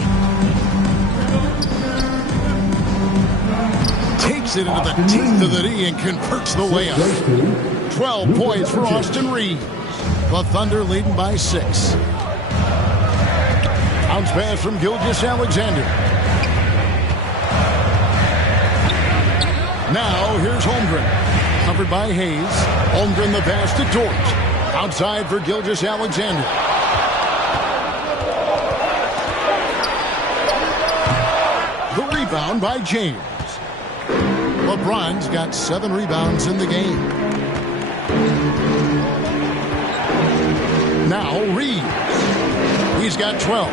Takes it into the teeth of the knee and converts the layup. 12 points for Austin Reeves. The Thunder leading by 6. Bounce pass from Gilgeous-Alexander. Now here's Holmgren. Covered by Hayes. Holmgren the pass to Dort. Outside for Gilgeous-Alexander. The rebound by James. LeBron's got 7 rebounds in the game. Now Reeves. He's got 12.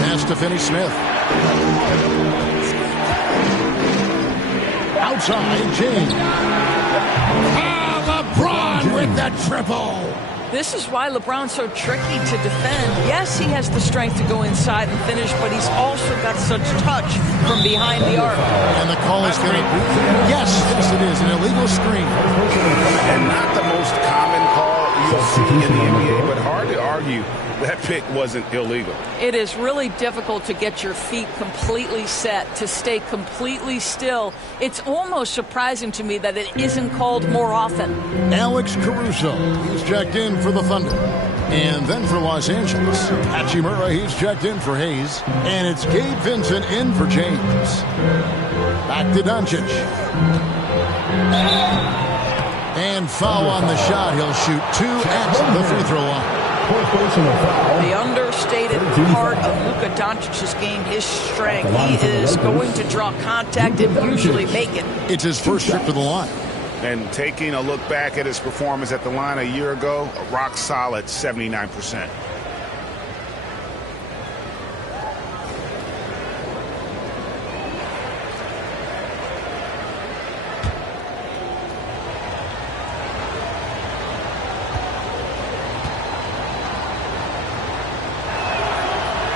Pass to Finney-Smith. Outside, James. LeBron with the triple. This is why LeBron's so tricky to defend. Yes, he has the strength to go inside and finish, but he's also got such touch from behind the arc. And the call is going to be, yes, it is, an illegal screen. And not the most common call you'll see in the NBA, but hard to argue that pick wasn't illegal. It is really difficult to get your feet completely set, to stay completely still. It's almost surprising to me that it isn't called more often. Alex Caruso, he's checked in for the Thunder. And then for Los Angeles, Hachimura, he's checked in for Hayes. And it's Gabe Vincent in for James. Back to Doncic. And foul on the shot. He'll shoot 2 at the free throw line. The understated part of Luka Doncic's game, his strength. He is going to draw contact and usually make it. It's his first trip to the line. And taking a look back at his performance at the line a year ago, a rock solid 79%.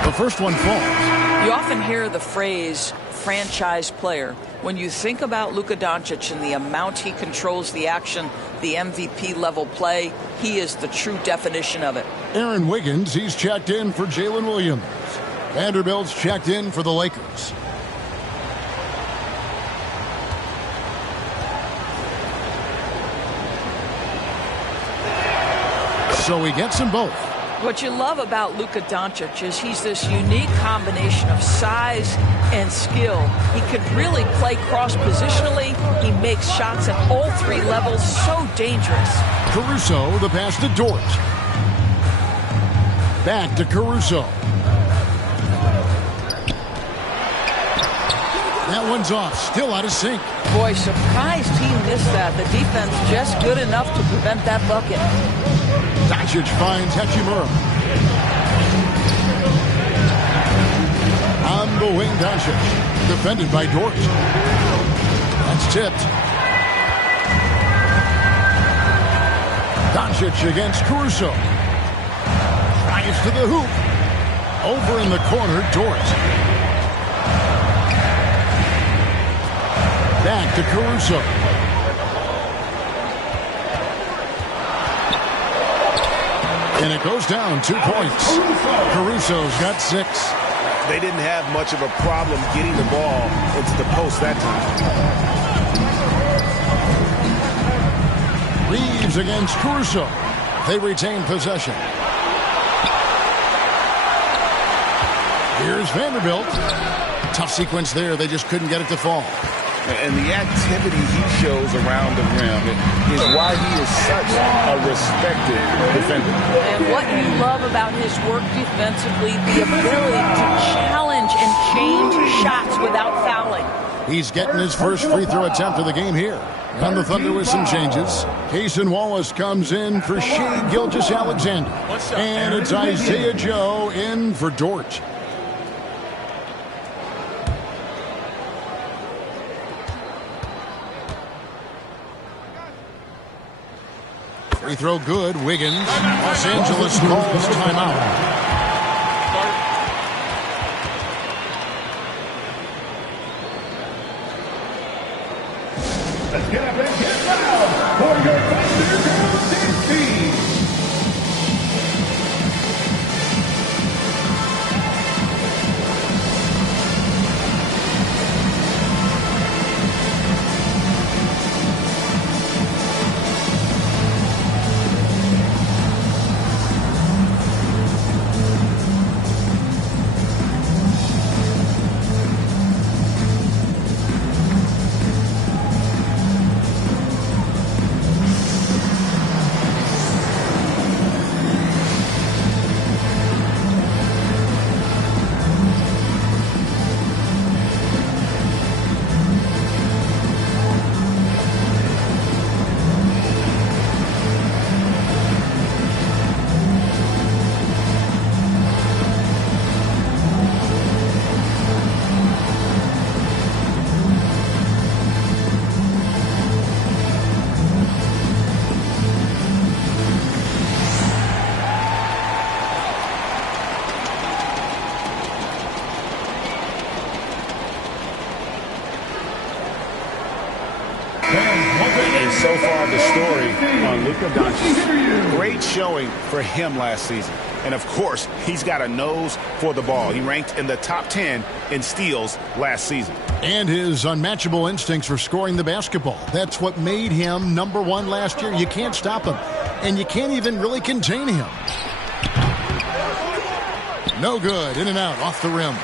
The first one falls. You often hear the phrase franchise player. When you think about Luka Doncic and the amount he controls the action, the MVP level play, he is the true definition of it. Aaron Wiggins, he's checked in for Jalen Williams. Vanderbilt's checked in for the Lakers. So he gets them both. What you love about Luka Doncic is he's this unique combination of size and skill. He can really play cross-positionally. He makes shots at all 3 levels. So dangerous. Caruso, the pass to Dort. Back to Caruso. That one's off. Still out of sync. Boy, surprised he missed that. The defense just good enough to prevent that bucket. Doncic finds Hachimura. On the wing, Doncic. Defended by Dort. That's tipped. Doncic against Caruso. Drives to the hoop. Over in the corner, Dort. Back to Caruso. And it goes down 2 points. Caruso's got 6. They didn't have much of a problem getting the ball into the post that time. Reeves against Caruso. They retain possession. Here's Vanderbilt. Tough sequence there. They just couldn't get it to fall. And the activity he shows around the rim is why he is such a respected defender. And what you love about his work defensively, the ability to challenge and change shots without fouling. He's getting his first free throw attempt of the game here. And the Thunder with some changes. Cason Wallace comes in for Shea Gilgeous-Alexander. And it's Isaiah Joe in for Dort. Free throw good. Wiggins. Los Angeles calls timeout. Let's get up and get loud for your Thunder team. And so far, the story on Luka Doncic. Great showing for him last season. And, of course, he's got a nose for the ball. He ranked in the top 10 in steals last season. And his unmatchable instincts for scoring the basketball. That's what made him #1 last year. You can't stop him. And you can't even really contain him. No good. In and out. Off the rim.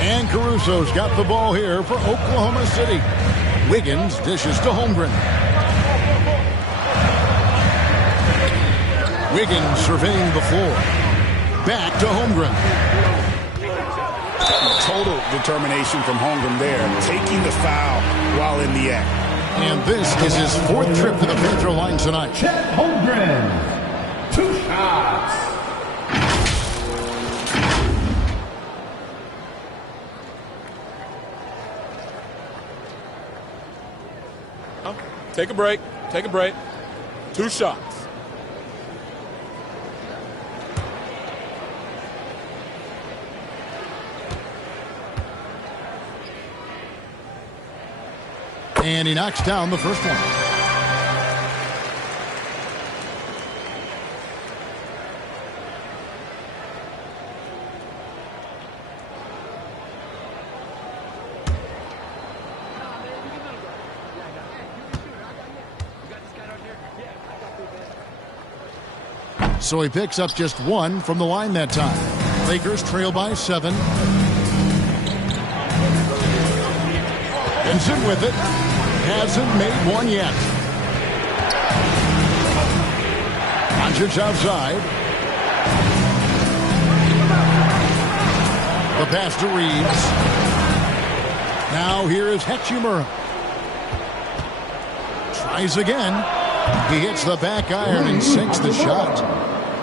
And Caruso's got the ball here for Oklahoma City. Wiggins dishes to Holmgren. Wiggins surveying the floor. Back to Holmgren. Total determination from Holmgren there, taking the foul while in the act. And this is his 4th trip to the free throw line tonight. Chet Holmgren, 2 shots. Take a break. Take a break. 2 shots. And he knocks down the first one. So he picks up just 1 from the line that time. Lakers trail by 7. And in with it. Hasn't made 1 yet. Doncic outside. The pass to Reeves. Now here is Hachimura. Tries again. He hits the back iron and sinks the shot.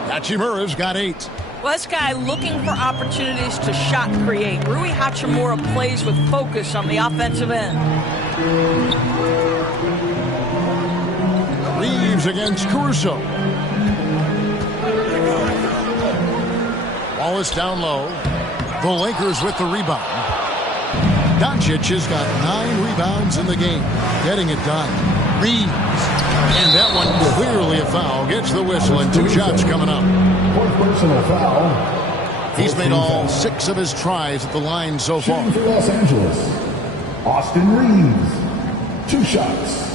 Hachimura's got 8. Well, this guy looking for opportunities to shot create. Rui Hachimura plays with focus on the offensive end. Reeves against Caruso. Wallace down low. The Lakers with the rebound. Doncic has got 9 rebounds in the game. Getting it done. Reeves. And that one clearly a foul. Gets the whistle and 2 shots coming up. 4th personal foul. He's made all 6 of his tries at the line so far. Shooting for Los Angeles, Austin Reeves, 2 shots.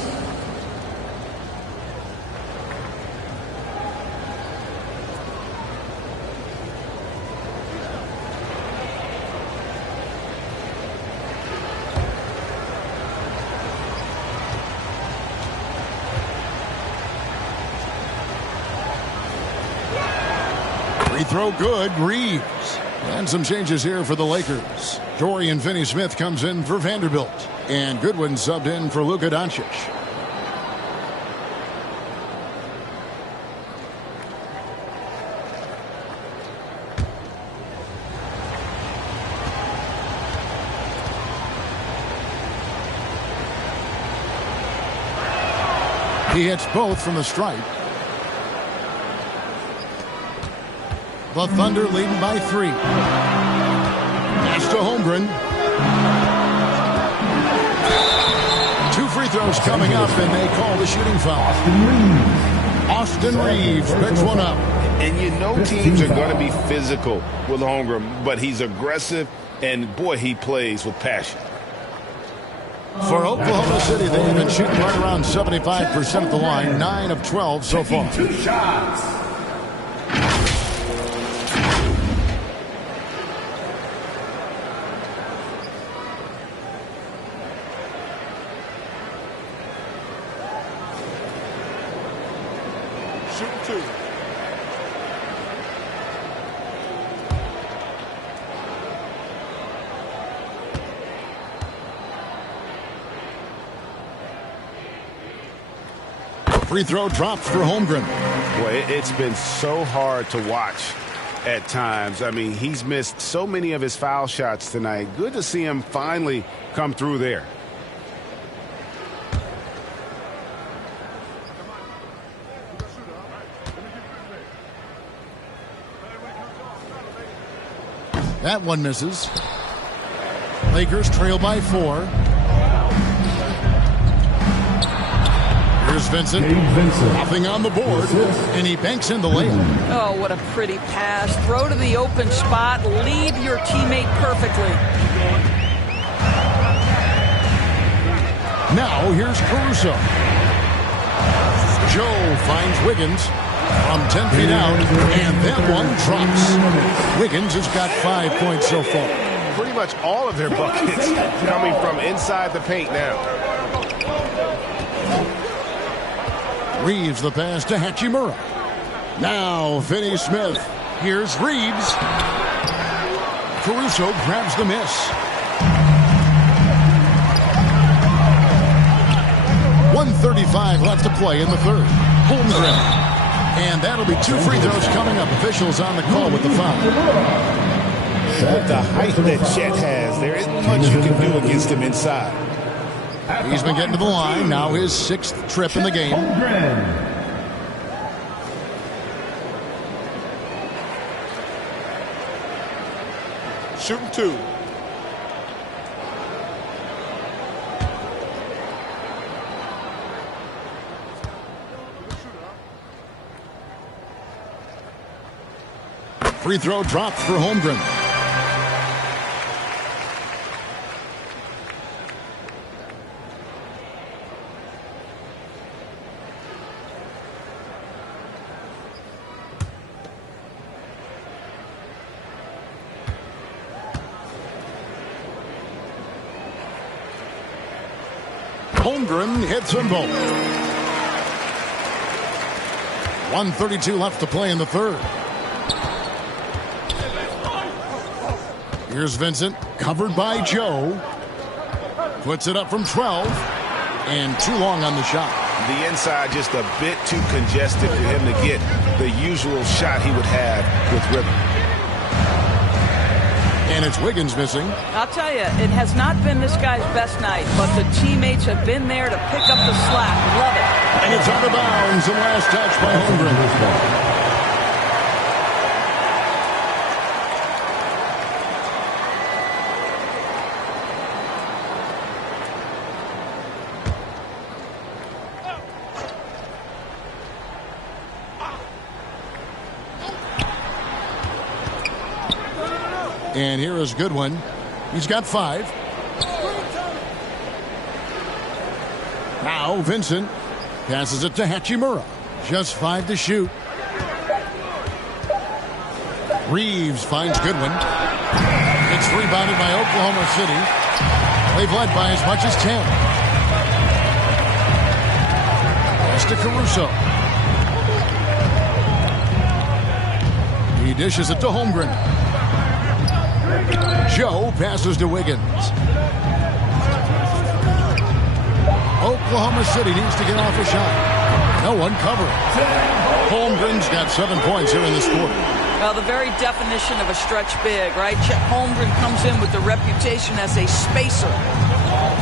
Free throw good, Reeves. And some changes here for the Lakers. Dorian Finney-Smith comes in for Vanderbilt. And Goodwin subbed in for Luka Doncic. He hits both from the stripe. The Thunder leading by 3. Pass to Holmgren. 2 free throws coming up, and they call the shooting foul. Austin Reeves picks one up. And you know teams are going to be physical with Holmgren, but he's aggressive, and boy, he plays with passion. For Oklahoma City, they have been shooting right around 75% at the line, 9 of 12 so far. 2 shots. Shooting 2. Free throw drops for Holmgren. Boy, it's been so hard to watch at times. I mean, he's missed so many of his foul shots tonight. Good to see him finally come through there. That one misses. Lakers trail by 4. Here's Vincent. Nothing on the board. And he banks in the layup. Oh, what a pretty pass. Throw to the open spot. Lead your teammate perfectly. Now here's Caruso. Joe finds Wiggins from 10 feet out. And that one drops. Wiggins has got 5 points so far. Pretty much all of their buckets coming from inside the paint now. Reeves the pass to Hachimura. Now Finney-Smith. Here's Reeves. Caruso grabs the miss. 1:35 left to play in the third. Holmgren. And that'll be 2 free throws coming up. Officials on the call with the foul. With the height that Chet has, there isn't much you can do against him inside. He's been getting to the line. Now his 6th trip in the game. Shooting 2. Free throw drops for Holmgren. Holmgren hits them both. 1:32 left to play in the third. Here's Vincent, covered by Joe. Puts it up from 12. And too long on the shot. The inside just a bit too congested for him to get the usual shot he would have with rhythm. And it's Wiggins missing. I'll tell you, it has not been this guy's best night, but the teammates have been there to pick up the slack. Love it. And it's out of bounds. And last touch by Holmgren. And here is Goodwin. He's got 5. Now Vincent passes it to Hachimura. Just 5 to shoot. Reeves finds Goodwin. It's rebounded by Oklahoma City. They've led by as much as 10. Pass to Caruso. He dishes it to Holmgren. Joe passes to Wiggins. Oklahoma City needs to get off a shot. No one covering. Holmgren's got 7 points here in this quarter. Well, the very definition of a stretch big, right? Chet Holmgren comes in with the reputation as a spacer.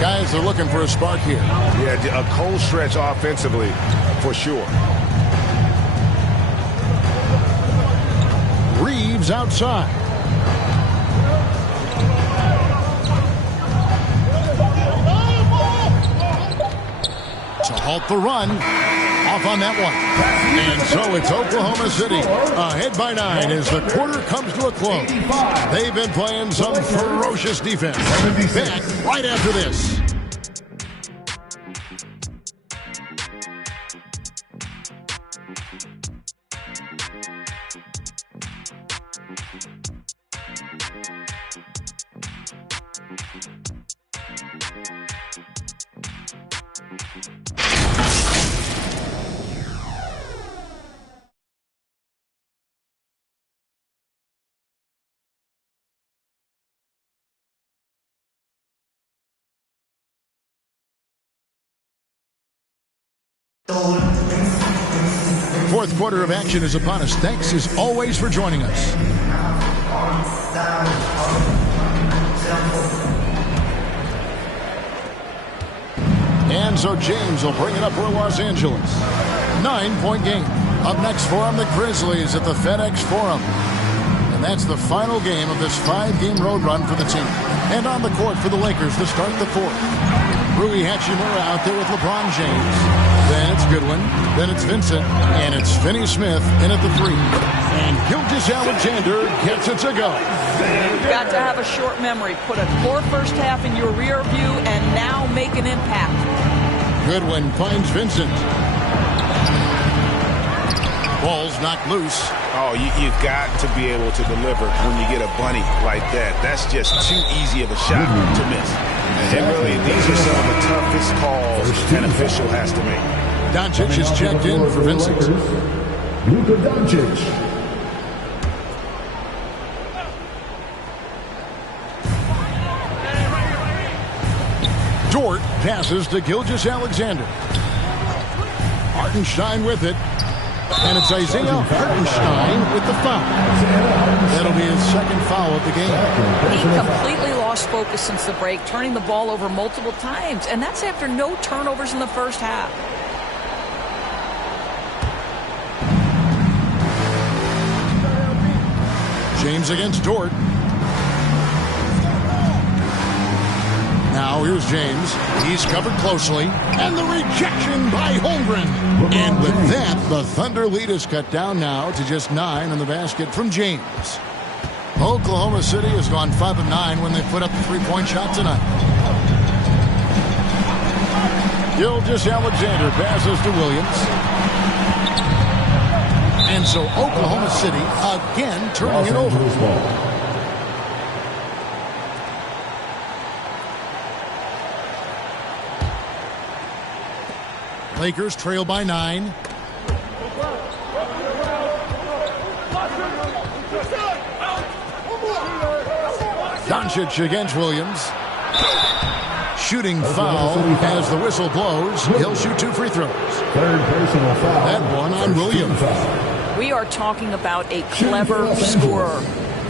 Guys are looking for a spark here. Yeah, a cold stretch offensively, for sure. Reeves outside. To halt the run. Off on that one. And so it's Oklahoma City ahead by 9 as the quarter comes to a close. They've been playing some ferocious defense. Back right after this. Fourth quarter of action is upon us. Thanks as always for joining us. And so James will bring it up for Los Angeles. 9-point game. Up next for them, the Grizzlies at the FedEx Forum. And that's the final game of this 5-game road run for the team. And on the court for the Lakers to start the fourth. Rui Hachimura out there with LeBron James. Then it's Goodwin. Then it's Vincent. And it's Finney Smith in at the 3. And Gilgeous-Alexander gets it to go. You've got to have a short memory. Put a poor first half in your rear view and now make an impact. Goodwin finds Vincent. Ball's knocked loose. Oh, you've got to be able to deliver when you get a bunny like that. That's just too easy of a shot to miss. And really, these are some of the toughest calls an official has to make. Doncic is checked in for Vincent. Luka Doncic. Dort passes to Gilgeous-Alexander. Hartenstein with it. And it's Isaiah Hartenstein with the foul. That'll be his second foul of the game. He completely lost focus since the break, turning the ball over multiple times. And that's after no turnovers in the first half. James against Dort. Now here's James. He's covered closely. And the rejection by Holmgren. And with that, the Thunder lead is cut down now to just 9 in the basket from James. Oklahoma City has gone 5 of 9 when they put up the 3-point shot tonight. Gilgeous-Alexander passes to Williams. And so Oklahoma City again turning it over. Lakers trail by 9. Doncic against Williams. Shooting foul as the whistle blows. He'll shoot 2 free throws. Third personal foul. That one on Williams. We are talking about a clever scorer.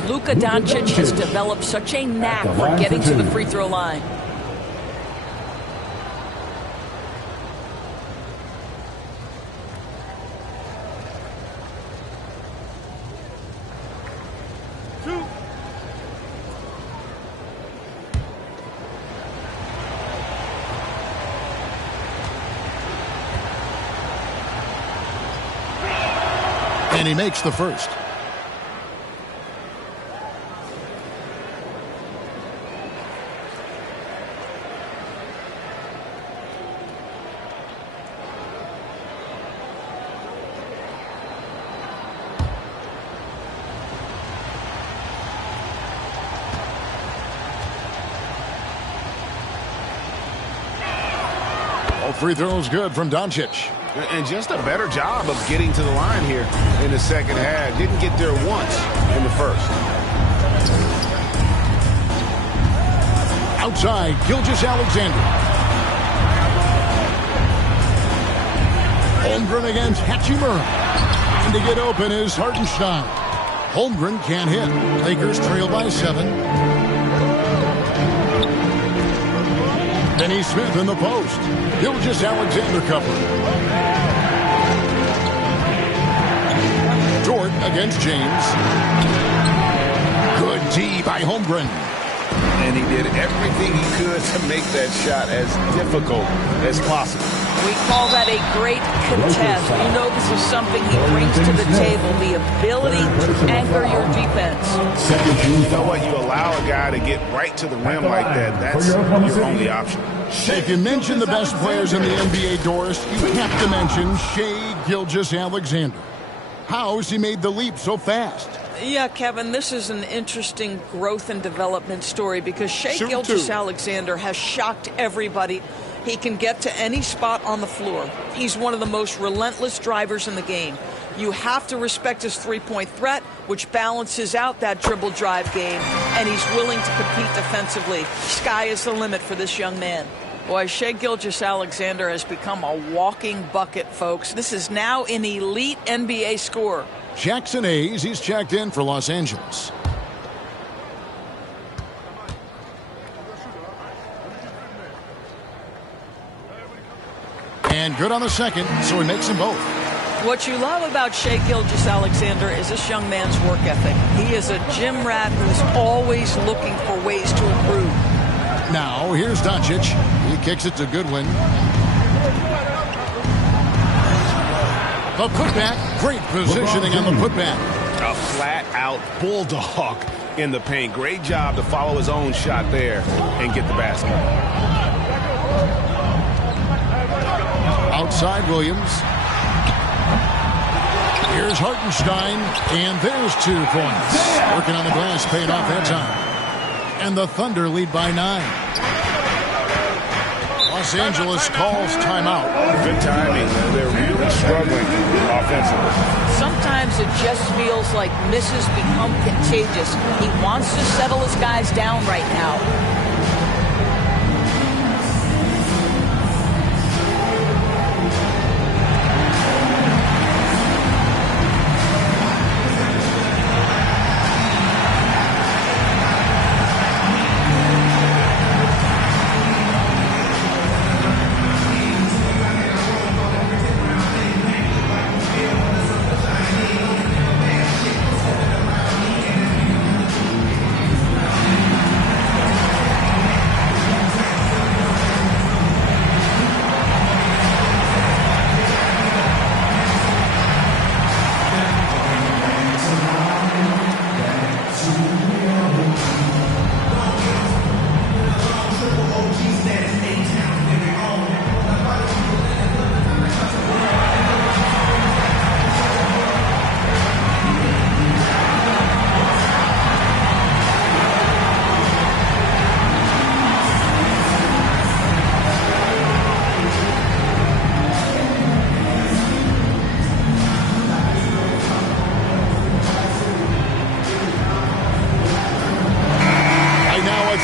Luka Doncic has developed such a knack for getting to the free throw line. And he makes the first. All free throws good from Doncic. And just a better job of getting to the line here in the second half. Didn't get there once in the first. Outside, Gilgeous-Alexander. Holmgren against Hachimura. And to get open is Hartenstein. Holmgren can't hit. Lakers trail by 7. Denny Smith in the post. Gilgeous-Alexander cover. Dort against James. Good D by Holmgren. And he did everything he could to make that shot as difficult as possible. We call that a great contest. You know this is something he brings to the table, the ability to anchor your defense. You know what? You allow a guy to get right to the rim like that, that's your only option. If you mention the best players in the NBA, Doris, you have to mention Shai Gilgeous-Alexander. How has he made the leap so fast? Yeah, Kevin, this is an interesting growth and development story because Shai Gilgeous-Alexander has shocked everybody. He can get to any spot on the floor. He's one of the most relentless drivers in the game. You have to respect his three-point threat, which balances out that dribble drive game, and he's willing to compete defensively. Sky is the limit for this young man. Boy, Shai Gilgeous-Alexander has become a walking bucket, folks. This is now an elite NBA scorer. Jackson Hayes, he's checked in for Los Angeles. And good on the second, so he makes them both. What you love about Shai Gilgeous-Alexander is this young man's work ethic. He is a gym rat who's always looking for ways to improve. Now, here's Doncic. He kicks it to Goodwin. The putback. Great positioning on the putback. A flat-out bulldog in the paint. Great job to follow his own shot there and get the basket. Outside Williams. Here's Hartenstein, and there's 2 points. Working on the glass, paying off that time. And the Thunder lead by 9. Los Angeles calls timeout. Good timing. They're really struggling offensively. Sometimes it just feels like misses become contagious. He wants to settle his guys down right now.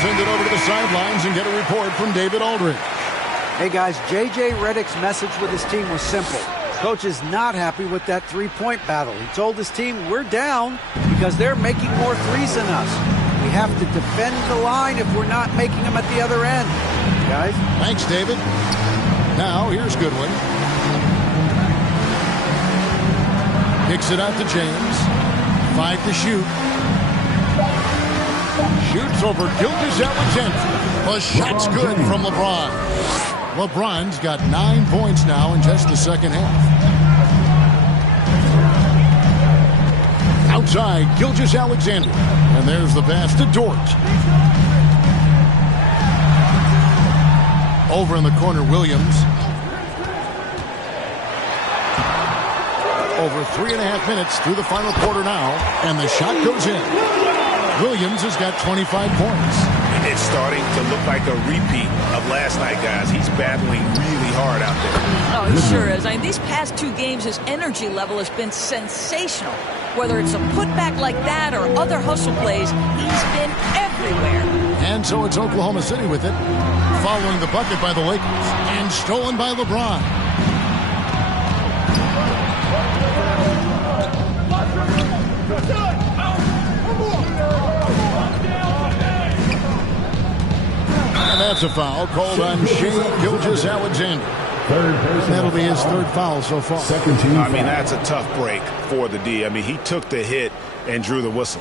Send it over to the sidelines and get a report from David Aldridge. Hey guys, J.J. Redick's message with his team was simple. Coach is not happy with that three-point battle. He told his team, we're down because they're making more threes than us. We have to defend the line if we're not making them at the other end. Guys? Thanks, David. Now, here's Goodwin. Kicks it out to James. 5 to shoot. Shoots over Gilgeous-Alexander. The shot's good from LeBron. LeBron's got 9 points now in just the second half. Outside, Gilgeous-Alexander. And there's the pass to Dort. Over in the corner, Williams. Over 3.5 minutes through the final quarter now. And the shot goes in. Williams has got 25 points. It's starting to look like a repeat of last night, guys. He's battling really hard out there. Oh, he sure is. I mean, these past 2 games, his energy level has been sensational. Whether it's a putback like that or other hustle plays, he's been everywhere. And so it's Oklahoma City with it, following the bucket by the Lakers, and stolen by LeBron. And that's a foul called on Shea Gilgeous-Alexander. That'll be his 3rd foul so far. I mean, that's a tough break for the D. I mean, he took the hit and drew the whistle.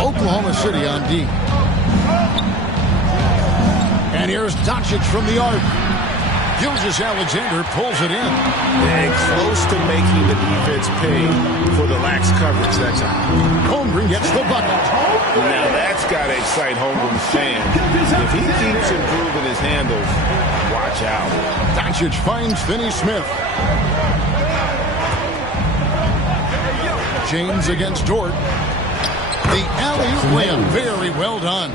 Oklahoma City on D. And here's Doncic from the arc. Gilgeous-Alexander pulls it in. And close to making the defense pay for the lax coverage that time. Holmgren gets the bucket. Now that's got to excite Holmgren's fans. If he keeps improving his handles, watch out. Doncic finds Finney Smith. James against Dort. The alley-oop layup, very well done.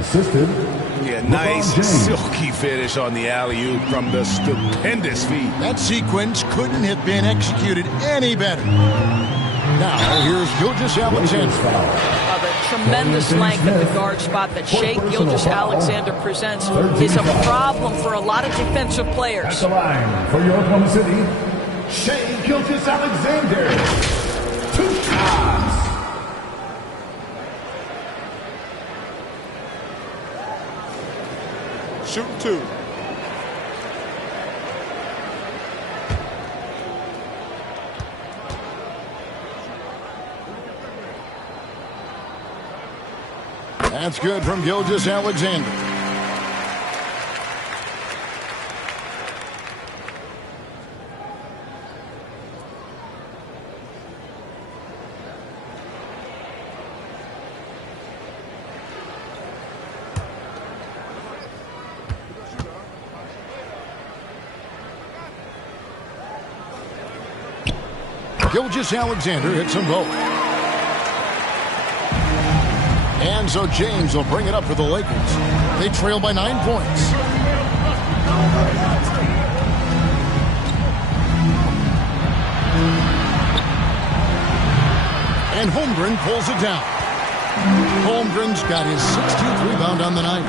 Yeah, nice silky finish on the alley-oop from the stupendous feed. That sequence couldn't have been executed any better. Now, here's Gilgeous-Alexander. The tremendous length at the guard spot that Shea Gilgeous-Alexander presents is a problem for a lot of defensive players. At the line for your Oklahoma City, Shea Gilgeous-Alexander. 2 shots. Shoot 2. That's good from Gilgeous-Alexander. Gilgeous-Alexander hits them both. And so James will bring it up for the Lakers. They trail by 9 points. And Holmgren pulls it down. Holmgren's got his 16th rebound on the night.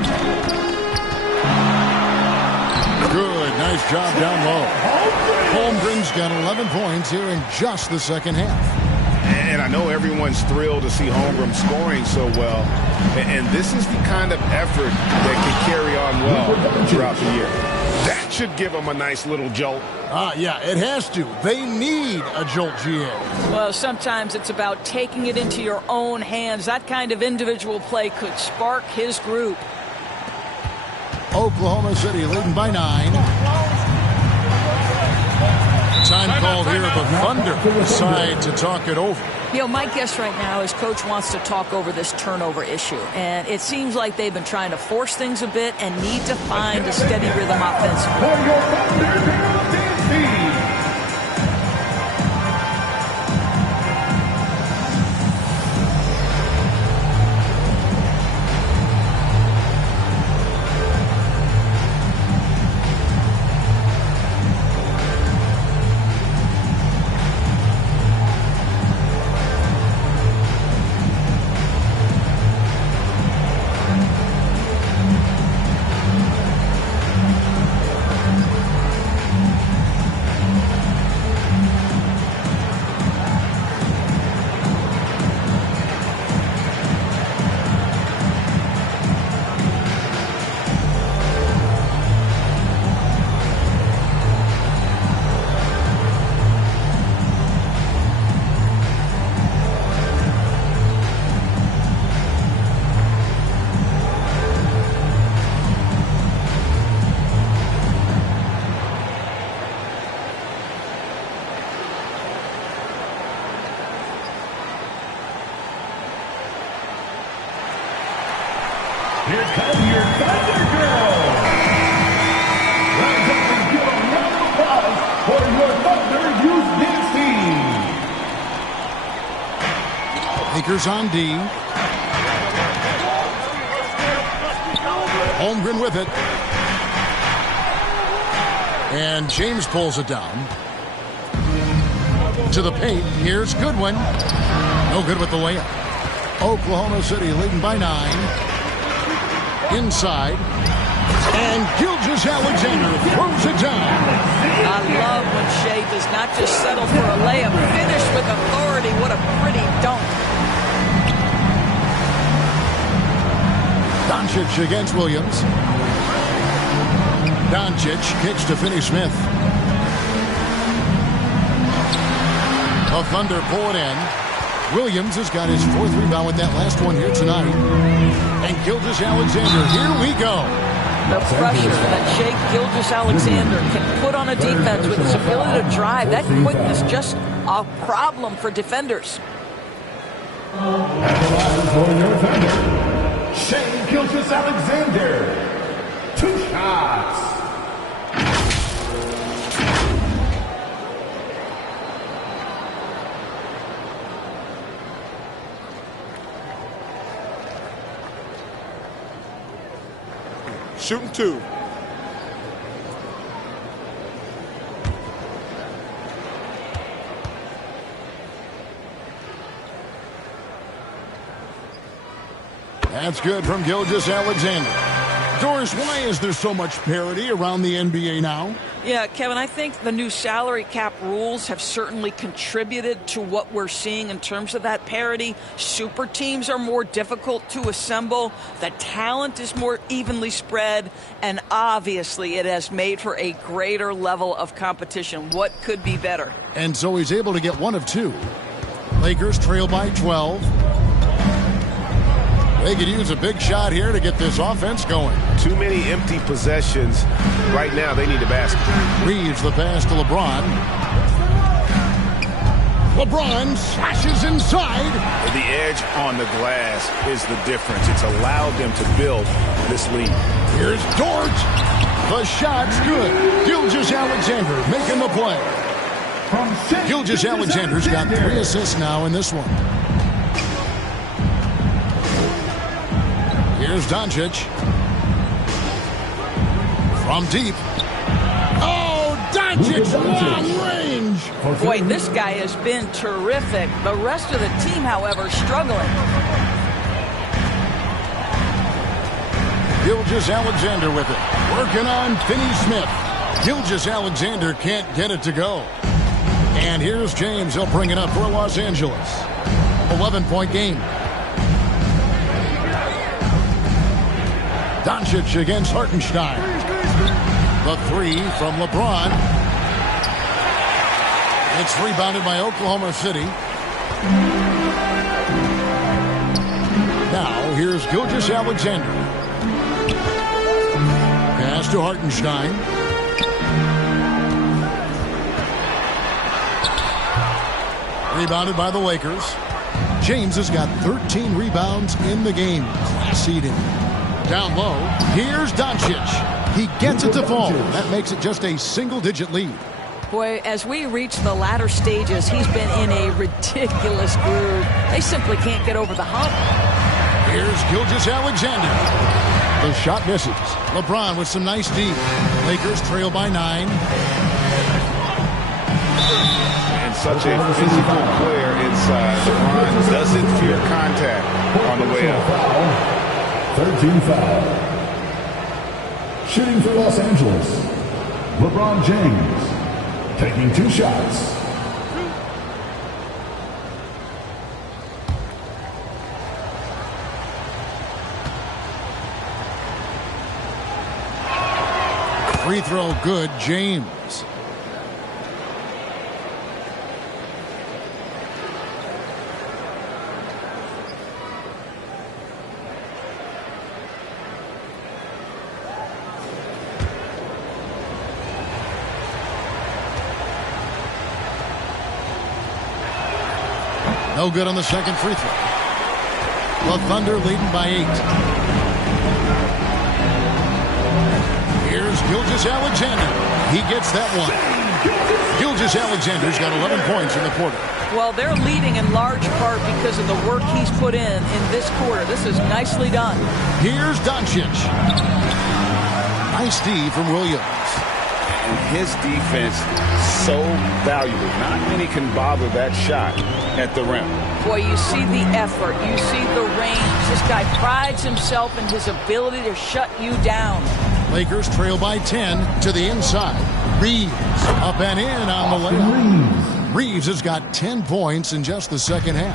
Good, nice job down low. Holmgren's got 11 points here in just the second half. And I know everyone's thrilled to see Holmgren scoring so well. And this is the kind of effort that can carry on well throughout the year. That should give them a nice little jolt. Yeah, it has to. They need a jolt, GA. Well, sometimes it's about taking it into your own hands. That kind of individual play could spark his group. Oklahoma City leading by 9. Time called here. The Thunder decide to talk it over. You know, my guess right now is Coach wants to talk over this turnover issue. And it seems like they've been trying to force things a bit and need to find a steady rhythm offensively. Here come your Thunder Girls. Rise up and give a round of applause for your Thunder Youth Dance Team. Lakers on D. Holmgren with it. And James pulls it down. To the paint. Here's Goodwin. No good with the layup. Oklahoma City leading by 9. Inside. And Gilgeous-Alexander throws it down. I love when Shea does not just settle for a layup. Finish with authority. What a pretty dunk. Doncic against Williams. Doncic kicks to Finney-Smith. The Thunder pull it in. Williams has got his 4th rebound with that last one here tonight. And Gilgeous-Alexander, here we go. The pressure that Shea Gilgeous-Alexander can put on a defense with his ability to drive, that quickness just a problem for defenders. Shea Gilgeous-Alexander. 2 shots. Shooting 2. That's good from Gilgeous-Alexander. Doris, why is there so much parity around the NBA now? Yeah, Kevin, I think the new salary cap rules have certainly contributed to what we're seeing in terms of that parity. Super teams are more difficult to assemble. The talent is more evenly spread. And obviously, it has made for a greater level of competition. What could be better? And so he's able to get 1 of 2. Lakers trail by 12. They could use a big shot here to get this offense going. Too many empty possessions. Right now, they need a basket. Reeves the pass to LeBron. LeBron slashes inside. The edge on the glass is the difference. It's allowed them to build this lead. Here's Dort. The shot's good. Gilgeous-Alexander making the play. Gilgeous-Alexander's got 3 assists now in this one. Here's Doncic. From deep. Oh, Doncic, long range. Boy, this guy has been terrific. The rest of the team, however, struggling. Gilgeous-Alexander with it. Working on Finney-Smith. Gilgeous-Alexander can't get it to go. And here's James. He'll bring it up for Los Angeles. 11-point game. Doncic against Hartenstein. The 3 from LeBron. It's rebounded by Oklahoma City. Now, here's Gilgeous-Alexander. Pass to Hartenstein. Rebounded by the Lakers. James has got 13 rebounds in the game. Class eating. Down low, here's Doncic. He gets it to fall. That makes it just a single-digit lead. Boy, as we reach the latter stages, he's been in a ridiculous groove. They simply can't get over the hump. Here's Gilgeous-Alexander. The shot misses. LeBron with some nice D. Lakers trail by 9. And such a physical player inside. LeBron doesn't fear contact on the way up. 13 foul. Shooting for Los Angeles, LeBron James, taking 2 shots. Free throw good, James. No good on the second free throw. The Thunder leading by 8. Here's Gilgeous-Alexander. He gets that one. Gilgeous-Alexander's got 11 points in the quarter. Well, they're leading in large part because of the work he's put in this quarter. This is nicely done. Here's Doncic. Nice D from Williams. And his defense so valuable. Not many can bother that shot at the rim. Boy, you see the effort. You see the range. This guy prides himself in his ability to shut you down. Lakers trail by 10 to the inside. Reeves up and in on the layup. Reeves has got 10 points in just the second half.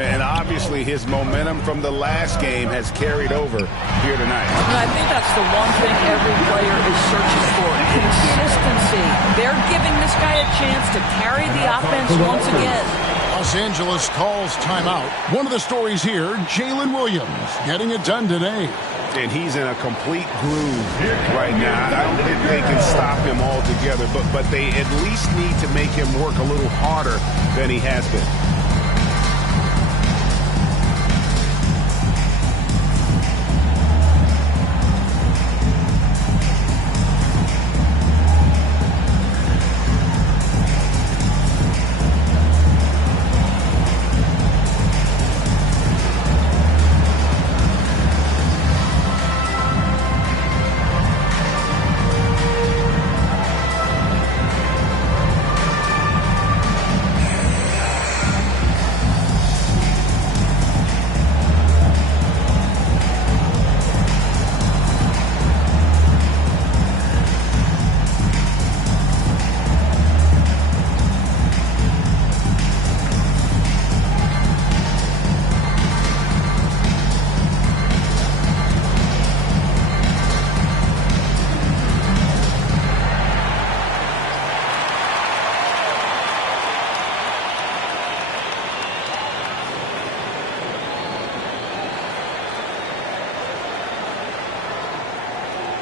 And obviously his momentum from the last game has carried over here tonight. And I think that's the one thing every player is searching for. Consistency. They're giving this guy a chance to carry the offense once again. Los Angeles calls timeout. One of the stories here, Jalen Williams getting it done today. And he's in a complete groove right now. I don't think they can stop him altogether, but they at least need to make him work a little harder than he has been.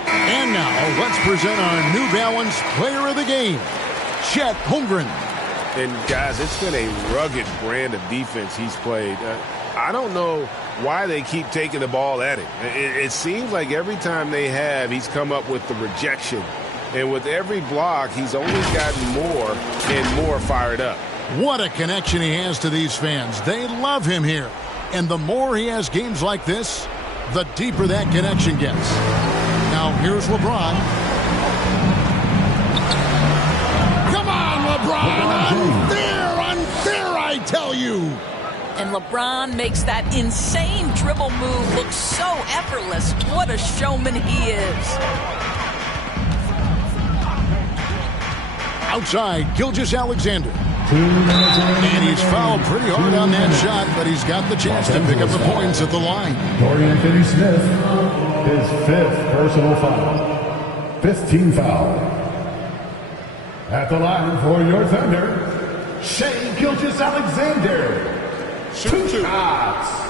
And now, let's present our New Balance Player of the Game, Chet Holmgren. And, guys, it's been a rugged brand of defense he's played. I don't know why they keep taking the ball at him. It seems like every time they have, he's come up with the rejection. And with every block, he's only gotten more and more fired up. What a connection he has to these fans. They love him here. And the more he has games like this, the deeper that connection gets. Now, here's LeBron. Come on, LeBron! Unfair, I tell you! And LeBron makes that insane dribble move look so effortless. What a showman he is. Outside, Gilgeous-Alexander. And he's fouled pretty hard on that shot, but he's got the chance to pick up the points at the line. Dorian Finney-Smith, his 5th personal foul. 5th team foul. At the line for your Thunder, Shai Gilgeous-Alexander. 2 shots.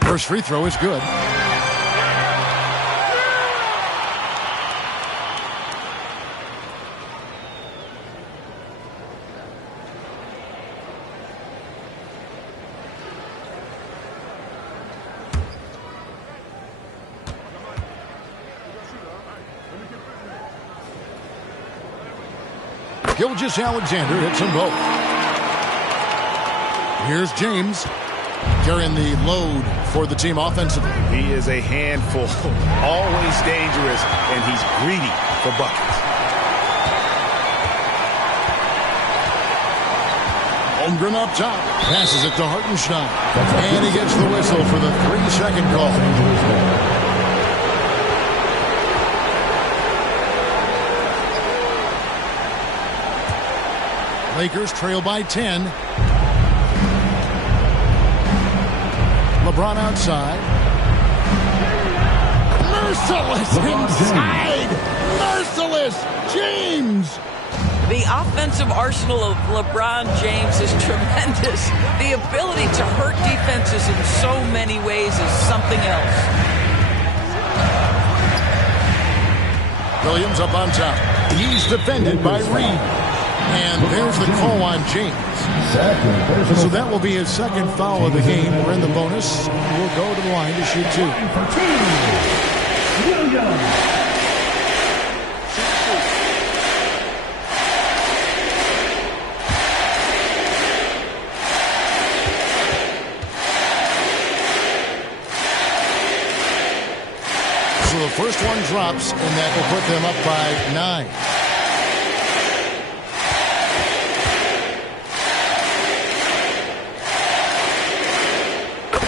First free throw is good. Gilgeous-Alexander hits them both. Here's James carrying the load for the team offensively. He is a handful, always dangerous, and he's greedy for buckets. Holmgren up top, passes it to Hartenstein, and he gets the whistle for the 3-second call. Lakers trail by 10. LeBron outside. Merciless inside. Merciless James. The offensive arsenal of LeBron James is tremendous. The ability to hurt defenses in so many ways is something else. Williams up on top. He's defended by Reeves. And there's the call on James. So that will be his second foul of the game. We're in the bonus. We'll go to the line to shoot 2. Williams. So the first one drops, and that will put them up by 9.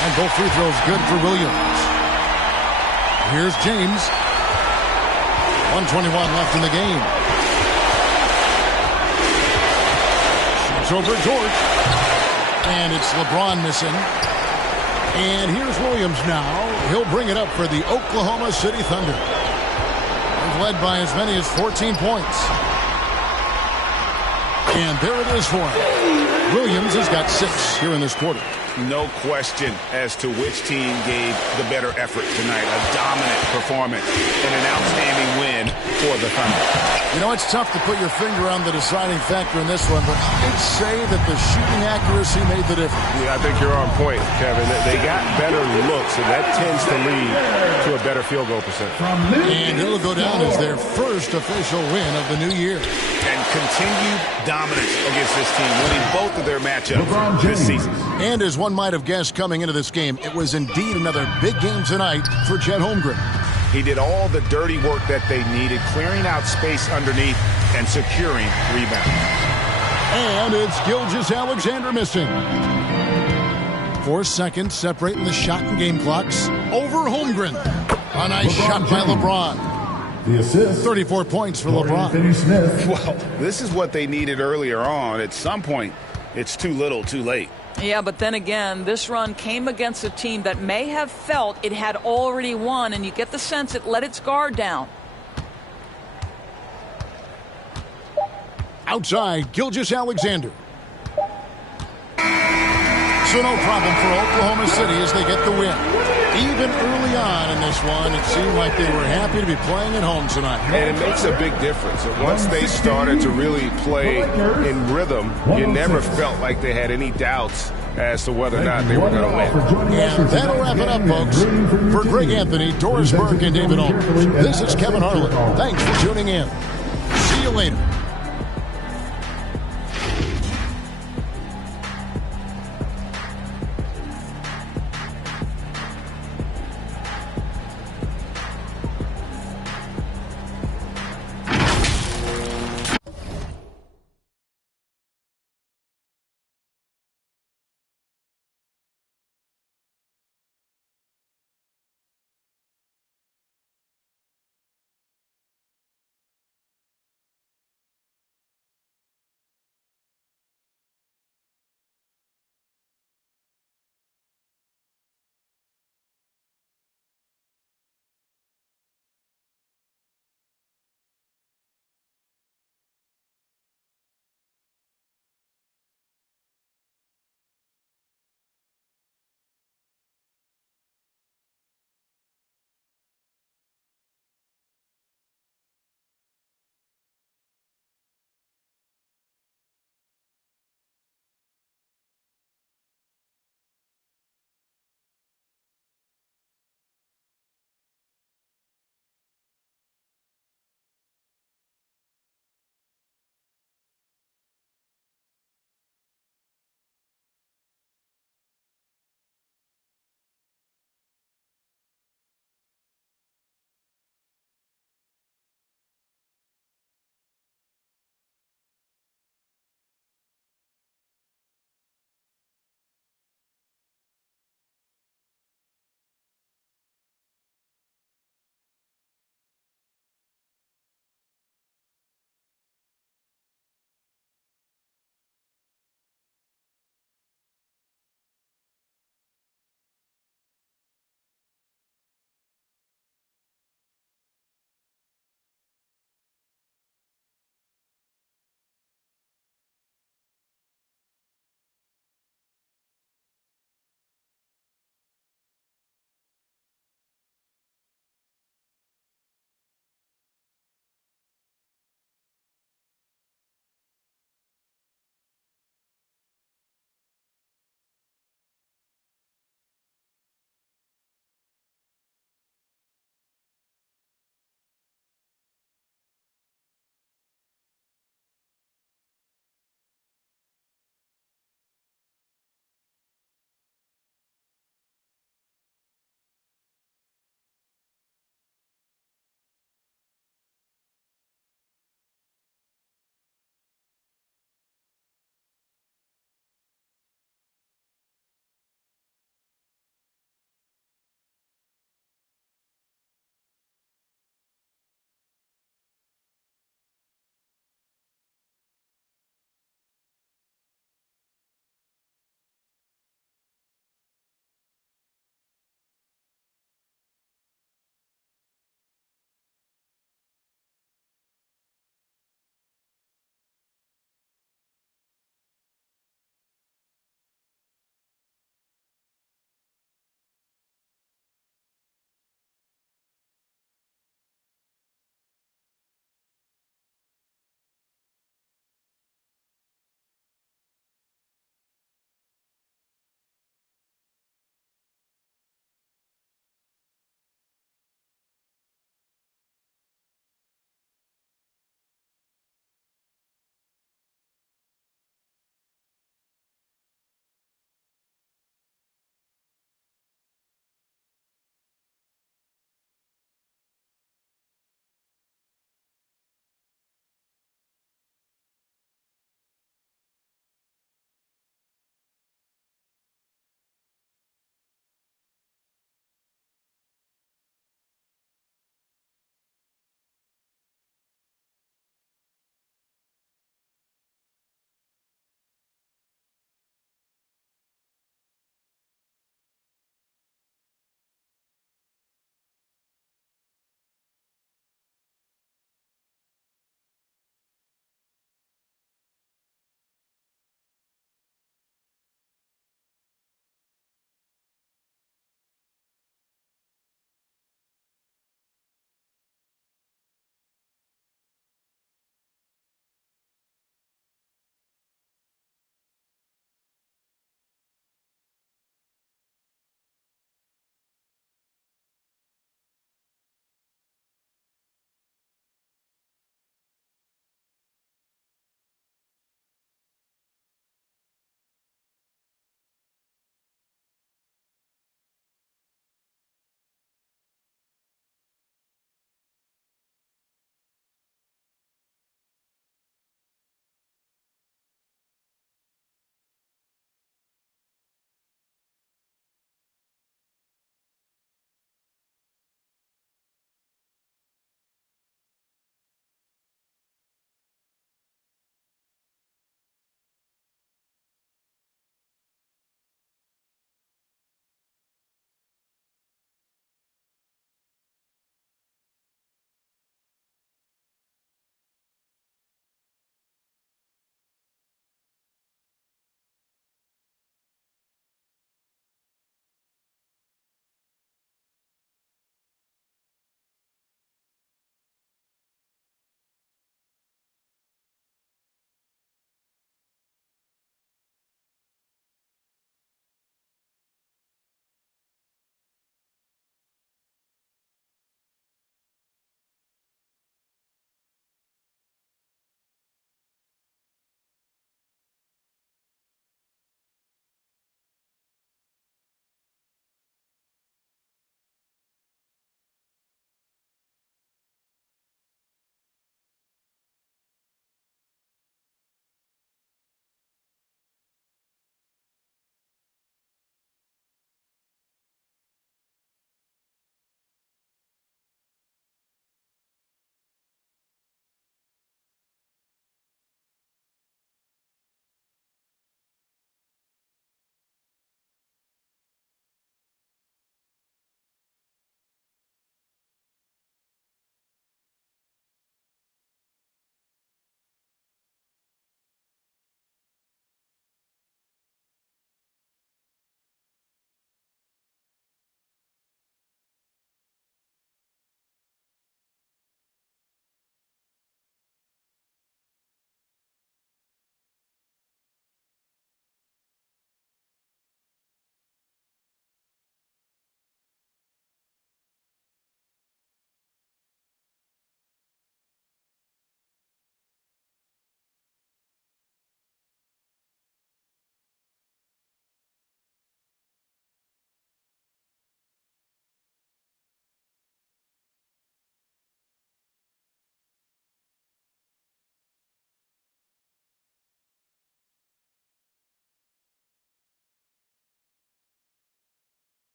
And both free throws good for Williams. Here's James. 1:21 left in the game. Shoots over George. And it's LeBron missing. And here's Williams now. He'll bring it up for the Oklahoma City Thunder. They've led by as many as 14 points. And there it is for him. Williams has got 6 here in this quarter. No question as to which team gave the better effort tonight. A dominant performance and an outstanding win for the Thunder. You know, it's tough to put your finger on the deciding factor in this one, but I'd say that the shooting accuracy made the difference. Yeah, I think you're on point, Kevin. They got better looks, and that tends to lead to a better field goal percentage. And it'll go down as their first official win of the new year. And continued dominance against this team, winning both of their matchups this season. And as one might have guessed coming into this game, it was indeed another big game tonight for Chet Holmgren. He did all the dirty work that they needed, clearing out space underneath and securing rebounds. And it's Gilgeous-Alexander missing. 4 seconds separating the shot and game clocks. Over Holmgren. A nice shot by LeBron. The assist. 34 points for LeBron. Well, this is what they needed earlier on. At some point, it's too little, too late. Yeah, but then again, this run came against a team that may have felt it had already won, and you get the sense it let its guard down. Outside, Gilgeous-Alexander. So no problem for Oklahoma City as they get the win. Even early on in this one, it seemed like they were happy to be playing at home tonight. And it makes a big difference. Once they started to really play in rhythm, you never felt like they had any doubts as to whether or not they were going to win. And that'll wrap it up, folks. For Greg Anthony, Doris Burke, and David Aldridge, this is Kevin Harlan. Thanks for tuning in. See you later.